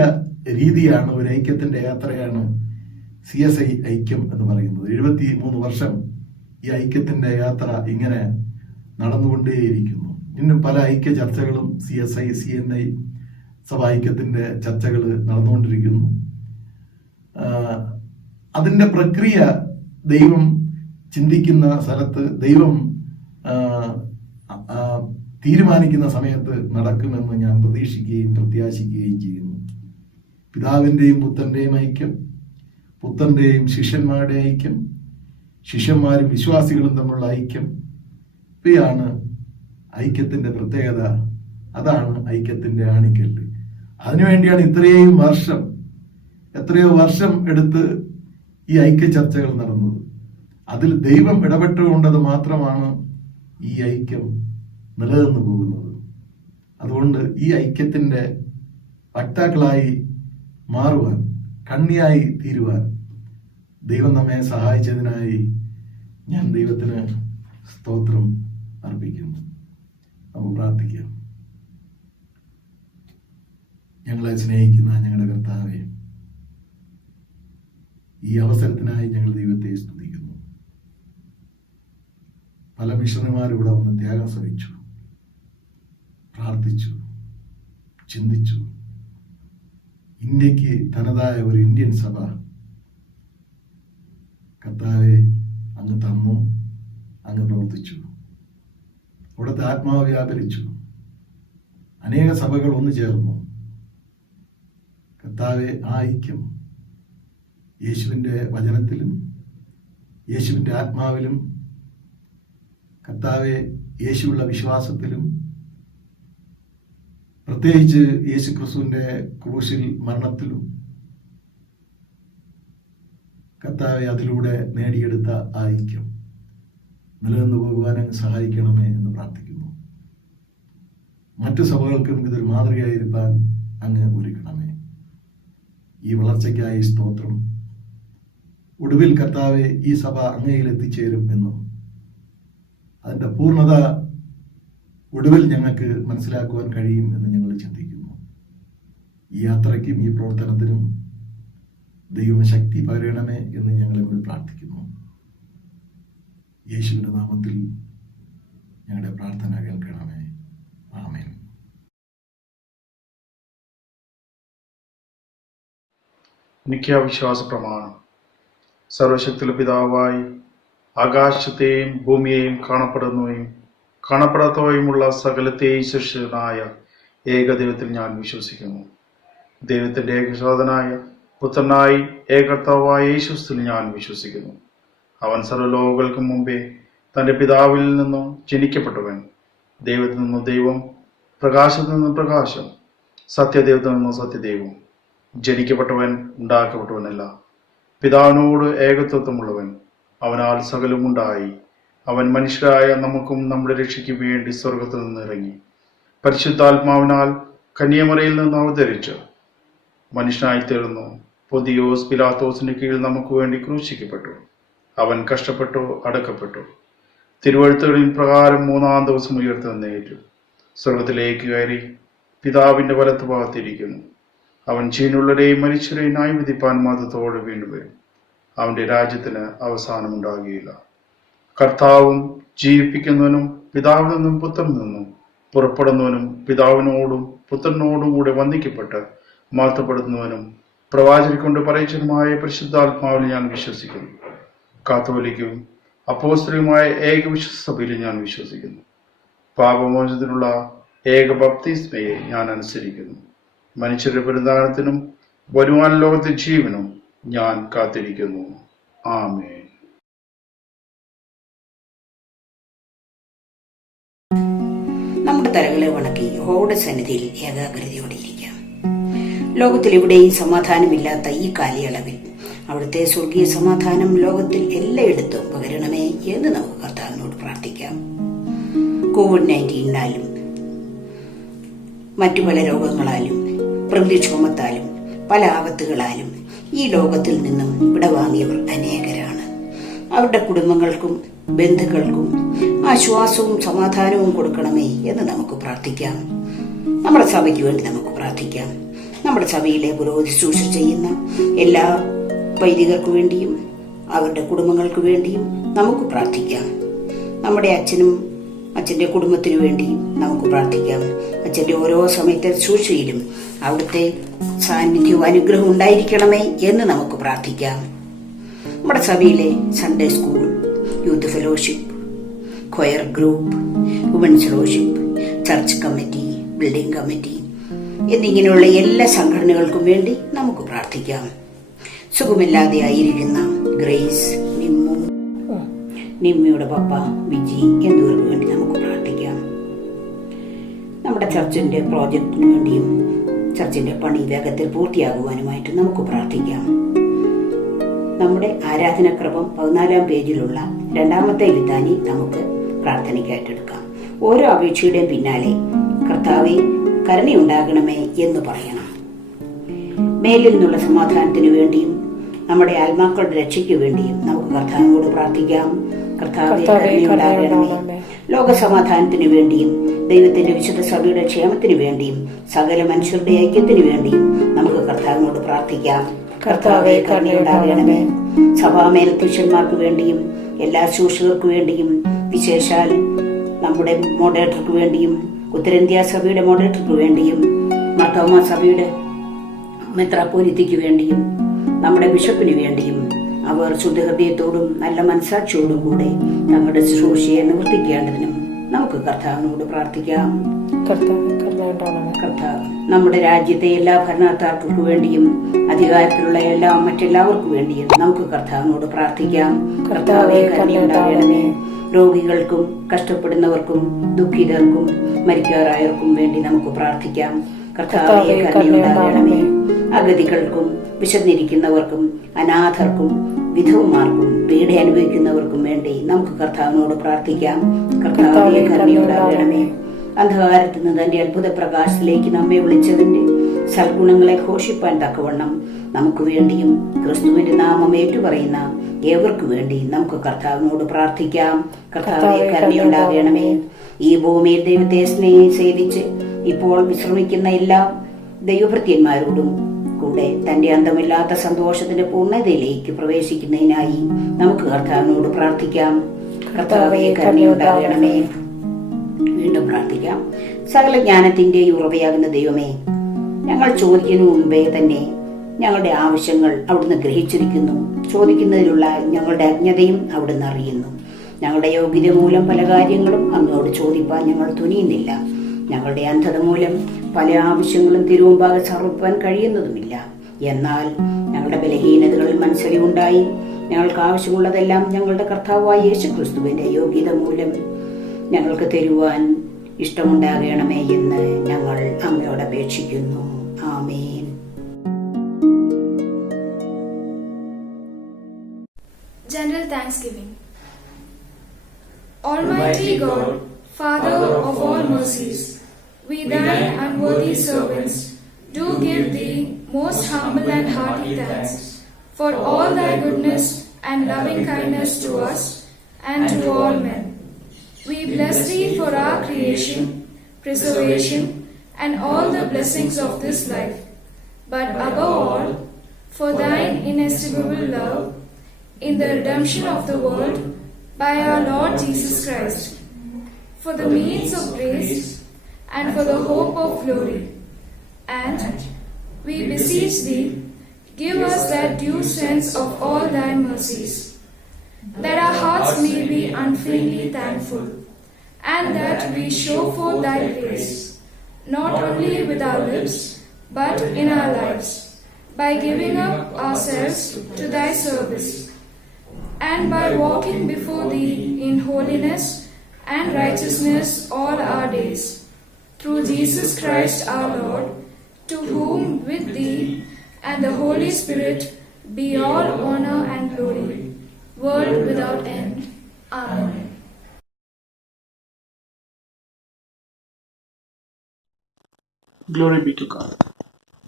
രീതിയാണ്, ഒരു ഐക്യത്തിന്റെ യാത്രയാണ് CSI ഐക്യം എന്ന് പറയുന്നത്. 73 വർഷം ഈ ഐക്യത്തിന്റെ യാത്ര ഇങ്ങനെ നടന്നുകൊണ്ടേയിരിക്കുന്നു. ഇന്നും പല ഐക്യ ചർച്ചകളും CSI CNI സഭ ഐക്യത്തിന്റെ ചർച്ചകൾ നടന്നുകൊണ്ടിരിക്കുന്നു. അതിന്റെ പ്രക്രിയ ദൈവം ചിന്തിക്കുന്ന സ്ഥലത്ത് ദൈവം തീരുമാനിക്കുന്ന സമയത്ത് നടക്കുമെന്ന് ഞാൻ പ്രതീക്ഷിക്കുകയും പ്രത്യാശിക്കുകയും ചെയ്യുന്നു. പിതാവിൻ്റെയും പുത്രൻ്റെയും ഐക്യം, പുത്രൻ്റെയും ശിഷ്യന്മാരുടെ ഐക്യം, ശിഷ്യന്മാരും വിശ്വാസികളും തമ്മിലുള്ള ഐക്യം, ഇവയാണ് ഐക്യത്തിൻ്റെ പ്രത്യേകത. അതാണ് ഐക്യത്തിൻ്റെ ആണിക്കല്ല്. അതിനുവേണ്ടിയാണ് എത്രയോ വർഷം എടുത്ത് ഈ ഐക്യ ചർച്ചകൾ നടന്നത്. അതിൽ ദൈവം ഇടപെട്ടുകൊണ്ടത് മാത്രമാണ് ഈ ഐക്യം നിലനിന്നു പോകുന്നത്. അതുകൊണ്ട് ഈ ഐക്യത്തിൻ്റെ വക്താക്കളായി മാറുവാൻ, കണ്ണിയായി തീരുവാൻ ദൈവം നമ്മെ സഹായിച്ചതിനായി ഞാൻ ദൈവത്തിന് സ്തോത്രം അർപ്പിക്കുന്നു. നമുക്ക് പ്രാർത്ഥിക്കാം. ഞങ്ങളെ സ്നേഹിക്കുന്ന ഞങ്ങളുടെ കർത്താവേ, ഈ അവസരത്തിനായി ഞങ്ങൾ ദൈവത്തെ സ്തുതിക്കുന്നു. പല മിഷണറിമാരും ഇവിടെ വന്ന് ത്യാഗം സഹിച്ചു, പ്രാർത്ഥിച്ചു, ചിന്തിച്ചു. ഇന്ത്യക്ക് തനതായ ഒരു ഇന്ത്യൻ സഭ കർത്താവെ അങ്ങ് തന്നു, അങ്ങ് പ്രവർത്തിച്ചു. അവിടുത്തെ ആത്മാവ് വ്യാപരിച്ചു. അനേക സഭകൾ ഒന്നു ചേർന്നു. കർത്താവെ, ആ ഐക്യം യേശുവിൻ്റെ വചനത്തിലും യേശുവിൻ്റെ ആത്മാവിലും, കർത്താവെ യേശുവുള്ള വിശ്വാസത്തിലും, പ്രത്യേകിച്ച് യേശു ക്രിസ്തുവിൻ്റെ ക്രൂശിൽ മരണത്തിലും, കർത്താവെ അതിലൂടെ നേടിയെടുത്ത ആ ഐക്യം നിലനിന്ന് പോകുവാൻ സഹായിക്കണമേ എന്ന് പ്രാർത്ഥിക്കുന്നു. മറ്റു സഭകൾക്കും ഇതൊരു മാതൃകയായിരിക്കാൻ അങ്ങ് ഒരുക്കണമേ. ഈ വളർച്ചയ്ക്കായി സ്തോത്രം. ഒടുവിൽ കർത്താവെ ഈ സഭ അങ്ങയിൽ എത്തിച്ചേരും എന്നും അതിൻ്റെ പൂർണ്ണത ഒടുവിൽ ഞങ്ങൾക്ക് മനസ്സിലാക്കുവാൻ കഴിയും എന്ന് ഞങ്ങൾ ചിന്തിക്കുന്നു. ഈ യാത്രയ്ക്കും ഈ പ്രവർത്തനത്തിനും ദൈവം ശക്തി പകരണമേ എന്ന് ഞങ്ങളെ പ്രാർത്ഥിക്കുന്നു. യേശുവിൻ്റെ നാമത്തിൽ ഞങ്ങളുടെ പ്രാർത്ഥന കേൾക്കണമേ. ആമേൻ. നിത്യാവിശ്വാസ പ്രമാണം. സർവശക്തിയുള്ള പിതാവായി ആകാശത്തെയും ഭൂമിയെയും കാണപ്പെടുന്നവയും കാണപ്പെടാത്തവയുമുള്ള സകലത്തെയും സൃഷ്ടിച്ചതായ ഏകദൈവത്തിൽ ഞാൻ വിശ്വസിക്കുന്നു. ദൈവത്തിൻ്റെ ഏകജാതനായ പുത്രനായി ഏകർത്താവായ യേശുവിൽ ഞാൻ വിശ്വസിക്കുന്നു. അവൻ സർവ്വലോകങ്ങൾക്കും മുമ്പേ തൻ്റെ പിതാവിൽ നിന്നും ജനിക്കപ്പെട്ടവൻ, ദൈവത്തിൽ നിന്നും ദൈവം, പ്രകാശത്തിൽ നിന്നും പ്രകാശം, സത്യദൈവത്തിൽ നിന്നും സത്യദൈവം, ജനിക്കപ്പെട്ടവൻ, ഉണ്ടാക്കപ്പെട്ടവനല്ല, പിതാവിനോട് ഏകത്വമുള്ളവൻ. അവനാൽ സകലവും ഉണ്ടായി. അവൻ മനുഷ്യരായ നമുക്കും നമ്മുടെ രക്ഷയ്ക്ക് വേണ്ടി സ്വർഗത്തിൽ നിന്ന് ഇറങ്ങി, പരിശുദ്ധാത്മാവിനാൽ കന്യാമറിയിൽ നിന്ന് അവതരിച്ച് മനുഷ്യനായി തീർന്നു. പൊന്തിയോസ് പിലാത്തോസിന്റെ കീഴിൽ നമുക്ക് വേണ്ടി ക്രൂശിക്കപ്പെട്ടു. അവൻ കഷ്ടപ്പെട്ടു, അടക്കപ്പെട്ടു. തിരുവെഴുത്തുകളിൻ പ്രകാരം 3-ാം ദിവസം ഉയർത്തെഴുന്നേറ്റു. സ്വർഗത്തിലേക്ക് കയറി പിതാവിന്റെ വലത്ത് ഭാഗത്തിരിക്കുന്നു. അവൻ ജീവനുള്ളവരെയും മരിച്ചവരെയും ന്യായം വിധിപ്പാൻ മതത്തോടെ വീണ്ടും വരും. അവന്റെ രാജ്യത്തിന് അവസാനമുണ്ടാകുകയില്ല. കർത്താവും ജീവിപ്പിക്കുന്നവനും പിതാവിൽ നിന്നും പുത്രനിൽ നിന്നും പുറപ്പെടുന്നവനും പിതാവിനോടും പുത്രനോടും കൂടെ വന്ദിക്കപ്പെട്ട് മാറ്റപ്പെടുന്നവനും പ്രവാചകനെ കൊണ്ട് പറയിച്ചതുമായ പരിശുദ്ധാത്മാവിൽ ഞാൻ വിശ്വസിക്കുന്നു. കാത്തോലിക്കും അപ്പോസ്തലികമായ ഏക വിശ്വാസ സഭയിൽ ഞാൻ വിശ്വസിക്കുന്നു. പാപമോചനത്തിനുള്ള ഏക ബപ്തിസ്മയെ ഞാൻ അനുസരിക്കുന്നു. മനുഷ്യരുടെ പരിധാനത്തിനും വരുവാൻ ലോകത്തെ ജീവനും ഞാൻ കാത്തിരിക്കുന്നു. ആമേൻ. നമ്മുടെ തലകളെ വണക്കി യഹോവയുടെ സന്നിധിയിൽ ഏകാഗ്രതയോടെ ഇരിക്കാം. ലോകത്തിൽ എവിടെയും സമാധാനമില്ലാത്ത ഈ കാലയളവിൽ അവിടുത്തെ സ്വർഗീയ സമാധാനം ലോകത്തിൽ എല്ലായിടത്തും പകരണമേ എന്ന് നമുക്ക് കർത്താവിനോട് പ്രാർത്ഥിക്കാം. COVID-19 മറ്റു പല രോഗങ്ങളാലും പ്രകൃതിക്ഷോമത്താലും പല ആപത്തുകളാലും ഈ ലോകത്തിൽ നിന്നും വിടവാങ്ങിയവർ അനേകരാണ്. അവരുടെ കുടുംബങ്ങൾക്കും ബന്ധുക്കൾക്കും ആശ്വാസവും സമാധാനവും കൊടുക്കണമേ എന്ന് നമുക്ക് പ്രാർത്ഥിക്കാം. നമ്മുടെ സഭയ്ക്ക് വേണ്ടി നമുക്ക് പ്രാർത്ഥിക്കാം. നമ്മുടെ സഭയിലെ പുരോഹിത ശുശ്രൂഷ ചെയ്യുന്ന എല്ലാ വൈദികർക്കു വേണ്ടിയും അവരുടെ കുടുംബങ്ങൾക്ക് വേണ്ടിയും നമുക്ക് പ്രാർത്ഥിക്കാം. നമ്മുടെ അച്ഛൻ്റെ കുടുംബത്തിനു വേണ്ടിയും നമുക്ക് പ്രാർത്ഥിക്കാം. അച്ഛൻ്റെ ഓരോ സമയത്തെ ശുശ്രൂഷയിലും അവിടുത്തെ സാന്നിധ്യവും അനുഗ്രഹവും ഉണ്ടായിരിക്കണമേ എന്ന് നമുക്ക് പ്രാർത്ഥിക്കാം. നമ്മുടെ സഭയിലെ Sunday school, youth fellowship, choir group, women's fellowship, church committee, building committee എന്നിങ്ങനെയുള്ള എല്ലാ സംഘടനകൾക്കും വേണ്ടി നമുക്ക് പ്രാർത്ഥിക്കാം. സുഖമില്ലാതെ ആയിരിക്കുന്ന ഗ്രേസ്, നിമ്മിയുടെ പപ്പ വിജി എന്നിവർക്ക് വേണ്ടി നമുക്ക് പ്രാർത്ഥിക്കാം. നമ്മുടെ ചർച്ചിന്റെ പ്രോജക്റ്റിന് വേണ്ടിയും ചർച്ചിന്റെ പണി വേഗത്തിൽ പൂർത്തിയാകുവാനുമായിട്ട് നമുക്ക് പ്രാർത്ഥിക്കാം. നമ്മുടെ ആരാധനക്രമം 14 പേജിലുള്ള 2ാമത്തെ ലിത്താനി നമുക്ക് പ്രാർത്ഥനയ്ക്കായിട്ടെടുക്കാം. ഓരോ അപേക്ഷയുടെയും പിന്നാലെ കർത്താവേ കരുണയുണ്ടാകണമേ എന്ന് പറയണം. മേലിൽ നിന്നുള്ള സമാധാനത്തിന് വേണ്ടിയും നമ്മുടെ ആത്മാക്കളുടെ രക്ഷയ്ക്ക് വേണ്ടിയും നമുക്ക് കർത്താവിനോട് പ്രാർത്ഥിക്കാം. കർത്താവേ കരുണയുണ്ടാകണമേ. ലോകസമാധാനത്തിന് വേണ്ടിയും ദൈവത്തിന്റെ വിശുദ്ധ സഭയുടെ ക്ഷേമത്തിന് വേണ്ടിയും സകല മനുഷ്യരുടെ ഐക്യത്തിന് വേണ്ടിയും നമുക്ക് കർത്താവിനോട് പ്രാർത്ഥിക്കാം. കർത്താവേ കരുണയുണ്ടാകണമേ. സഭാമേലധ്യക്ഷന്മാർക്ക് വേണ്ടിയും എല്ലാ ശുശ്രൂഷകർക്ക് വേണ്ടിയും വിശേഷാൽ നമ്മുടെ മോഡറേറ്റർക്ക് വേണ്ടിയും ഉത്തരേന്ത്യ സഭയുടെ മോഡറേറ്റർക്ക് വേണ്ടിയും മർത്തോമ സഭയുടെ മെത്രാപ്പോലിത്തയ്ക്ക് വേണ്ടിയും നമ്മുടെ ബിഷപ്പിന് വേണ്ടിയും അവർ ശുദ്ധഹൃദയത്തോടും നല്ല മനസാക്ഷിയോടും കൂടെ തങ്ങളുടെ ശുശ്രൂഷയെ നിവർത്തിക്കേണ്ടതിനും നമുക്ക് കർത്താവിനോട് പ്രാർത്ഥിക്കാം. കർത്താവ് നമ്മുടെ രാജ്യത്തെ എല്ലാ ഭരണകർത്താക്കൾക്ക് വേണ്ടിയും അധികാരത്തിലുള്ള മറ്റെല്ലാവർക്കും വേണ്ടിയും നമുക്ക് കർത്താവിനോട് പ്രാർത്ഥിക്കാം. കർത്താവേ കരുണയുണ്ടാകണമേ. രോഗികൾക്കും കഷ്ടപ്പെടുന്നവർക്കും ദുഃഖിതർക്കും മരിക്കാറായവർക്കും വേണ്ടി നമുക്ക് പ്രാർത്ഥിക്കാം. കർത്താവേ കരുണയുണ്ടാകണമേ. അഗതികൾക്കും വിശന്നിരിക്കുന്നവർക്കും അനാഥർക്കും വിധവമാർക്കും പീഡ അനുഭവിക്കുന്നവർക്കും വേണ്ടി നമുക്ക് കർത്താവിനോട് പ്രാർത്ഥിക്കാം. കർത്താവേ കരുണയുണ്ടാകണമേ. അന്ധകാരത്തിൽ നിന്ന് തന്റെ അത്ഭുത പ്രകാശത്തിലേക്ക് നമ്മെ വിളിച്ചതിന്റെ സൽഗുണങ്ങളെ ഘോഷിപ്പാൻ തക്കവണ്ണം നമുക്ക് വേണ്ടിയും ക്രിസ്തുവിന്റെ നാമം ഏറ്റുപറയുന്ന ഏവർക്കു വേണ്ടി നമുക്ക് കർത്താവിനോട് പ്രാർത്ഥിക്കാം. കർത്താവേ കരുണയുണ്ടാകണമേ. ഈ ഭൂമിയിൽ ദൈവത്തെ സേവിച്ച് ഇപ്പോൾ വിശ്രമിക്കുന്ന എല്ലാ ദൈവഭൃത്യന്മാരോടും കൂടെ തന്റെ അന്തമില്ലാത്ത സന്തോഷത്തിന്റെ പൂർണ്ണതയിലേക്ക് പ്രവേശിക്കുന്നതിനായി നമുക്ക് കർത്താവിനോട് പ്രാർത്ഥിക്കാം. കർത്താവേ കരുണയുണ്ടാകണമേ. വീണ്ടും പ്രാർത്ഥിക്കാം. സകല ജ്ഞാനത്തിന്റെ ഉറവയാകുന്ന ദൈവമേ, ഞങ്ങൾ ചോദിക്കുന്നതിന് മുമ്പേ തന്നെ ഞങ്ങളുടെ ആവശ്യങ്ങൾ അവിടുന്ന് ഗ്രഹിച്ചിരിക്കുന്നു. ചോദിക്കുന്നതിലുള്ള ഞങ്ങളുടെ അജ്ഞതയും അവിടുന്ന് അറിയുന്നു. ഞങ്ങളുടെ യോഗ്യത മൂലം പല കാര്യങ്ങളും അങ്ങോട് ചോദിപ്പാൻ ഞങ്ങൾ തുനിയുന്നില്ല. ഞങ്ങളുടെ അന്ധത മൂലം പല ആവശ്യങ്ങളും തിരുമുമ്പാകെ സമർപ്പിക്കാൻ കഴിയുന്നതുമില്ല. എന്നാൽ ഞങ്ങളുടെ ബലഹീനതകളിൽ മനസ്സിലുണ്ടായി ഞങ്ങൾക്ക് ആവശ്യമുള്ളതെല്ലാം ഞങ്ങളുടെ കർത്താവായ യേശുക്രിസ്തുവിന്റെ യോഗ്യത മൂലം ഞങ്ങൾക്ക് തരുവാൻ ഇഷ്ടമുണ്ടാകണമേ എന്ന് ഞങ്ങൾ അങ്ങയോട് അപേക്ഷിക്കുന്നു. ആമേൻ. General Thanksgiving. Almighty God, Father of all mercies, we thine unworthy servants do give thee most humble and hearty thanks for all thy goodness and loving kindness to us and to all men. We bless thee for our creation, preservation, and all the blessings of this life, but above all, for thine inestimable love in the redemption of the world by our Lord Jesus Christ, for the means of grace and for the hope of glory. And we beseech thee, give us that due sense of all thy mercies, that our hearts may be unfeignedly thankful, and that we show forth thy praise, not only with our lips, but in our lives, by giving up ourselves to thy service, and by walking before thee in holiness and righteousness all our days, through Jesus Christ our Lord, to whom with thee and the Holy Spirit be all honor and glory, world without end. Amen. Glory be to God.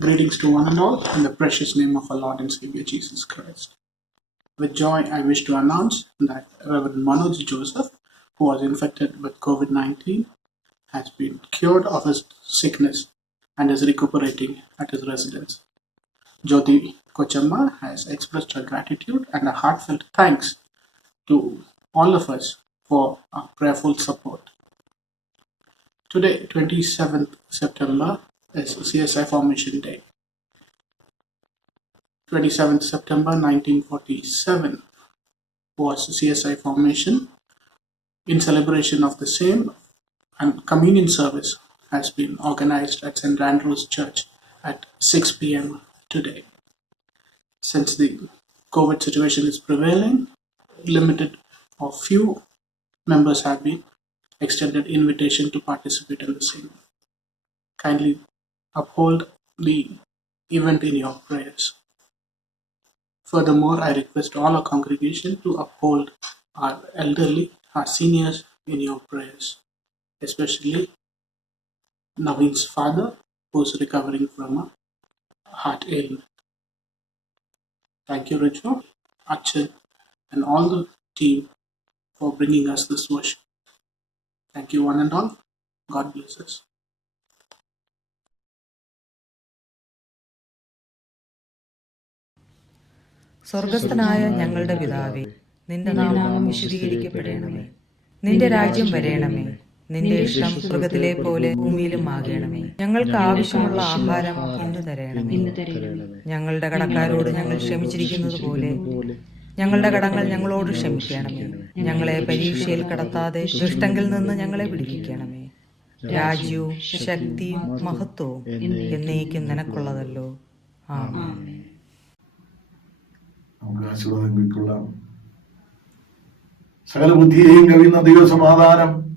Greetings to one and all in the precious name of our Lord and Savior Jesus Christ. With joy, I wish to announce that Reverend Manoj Joseph, who was infected with COVID-19, has been cured of his sickness and is recuperating at his residence. Jyoti Kochamma has expressed her gratitude and a heartfelt thanks to all of us for our prayerful support. Today, 27th September, is CSI Formation Day. 27th September 1947 was CSI formation. In celebration of the same, and communion service has been organized at St. Andrew's Church at 6 p.m. today. Since the COVID situation is prevailing, limited or few members have been extended invitation to participate in the same. Kindly uphold the event in your prayers. Furthermore, I request all our congregation to uphold our elderly, our seniors in your prayers, especially Naveen's father, who is recovering from a heart ailment. Thank you, Richo, Achan, and all the team for bringing us this worship. Thank you, one and all. God bless us. സ്വർഗസ്ഥനായ ഞങ്ങളുടെ പിതാവേ, നിന്റെ നാമം വിശുദ്ധീകരിക്കപ്പെടണമേ. നിന്റെ രാജ്യം വരേണമേ. നിന്റെ ഇഷ്ടം സ്വർഗത്തിലെ പോലെ ഭൂമിയിലും ആകണമേ. ഞങ്ങൾക്ക് ആവശ്യമുള്ള ആഹാരം ഇന്ന് തരണമേ. ഞങ്ങളുടെ കടക്കാരോട് ഞങ്ങൾ ക്ഷമിച്ചിരിക്കുന്നത് പോലെ ഞങ്ങളുടെ കടങ്ങൾ ഞങ്ങളോട് ക്ഷമിക്കണമേ. ഞങ്ങളെ പരീക്ഷയിൽ കടത്താതെ ദുഷ്ടങ്കിൽ നിന്ന് ഞങ്ങളെ വിടുവിക്കണമേ. രാജ്യവും ശക്തിയും മഹത്വവും എന്നേക്കും നിനക്കുള്ളതല്ലോ. ആമേൻ. നമുക്ക് ആശീർവാദം കൈക്കൊള്ളാം. സകല ബുദ്ധിയെയും കവിയുന്ന ദൈവസമാധാനം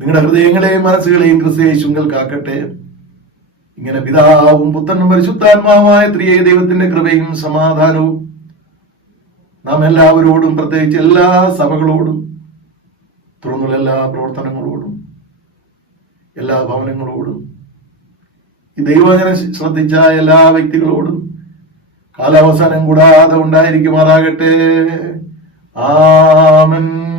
നിങ്ങളുടെ ഹൃദയങ്ങളെയും മനസ്സുകളെയും ക്രിസ്തുയേശുവിൽ കാക്കട്ടെ. ഇങ്ങനെ പിതാവും പുത്രനും പരിശുദ്ധാത്മാവുമായ ത്രിയേക ദൈവത്തിന്റെ കൃപയും സമാധാനവും നാം എല്ലാവരോടും, പ്രത്യേകിച്ച് എല്ലാ സഭകളോടും, തുടർന്നുള്ള എല്ലാ പ്രവർത്തനങ്ങളോടും, എല്ലാ ഭവനങ്ങളോടും, ഈ ദൈവവചനം ശ്രദ്ധിച്ച എല്ലാ വ്യക്തികളോടും കാലാവസാനം കൂടാതെ ഉണ്ടായിരിക്കുമാറാകട്ടെ. ആമേൻ.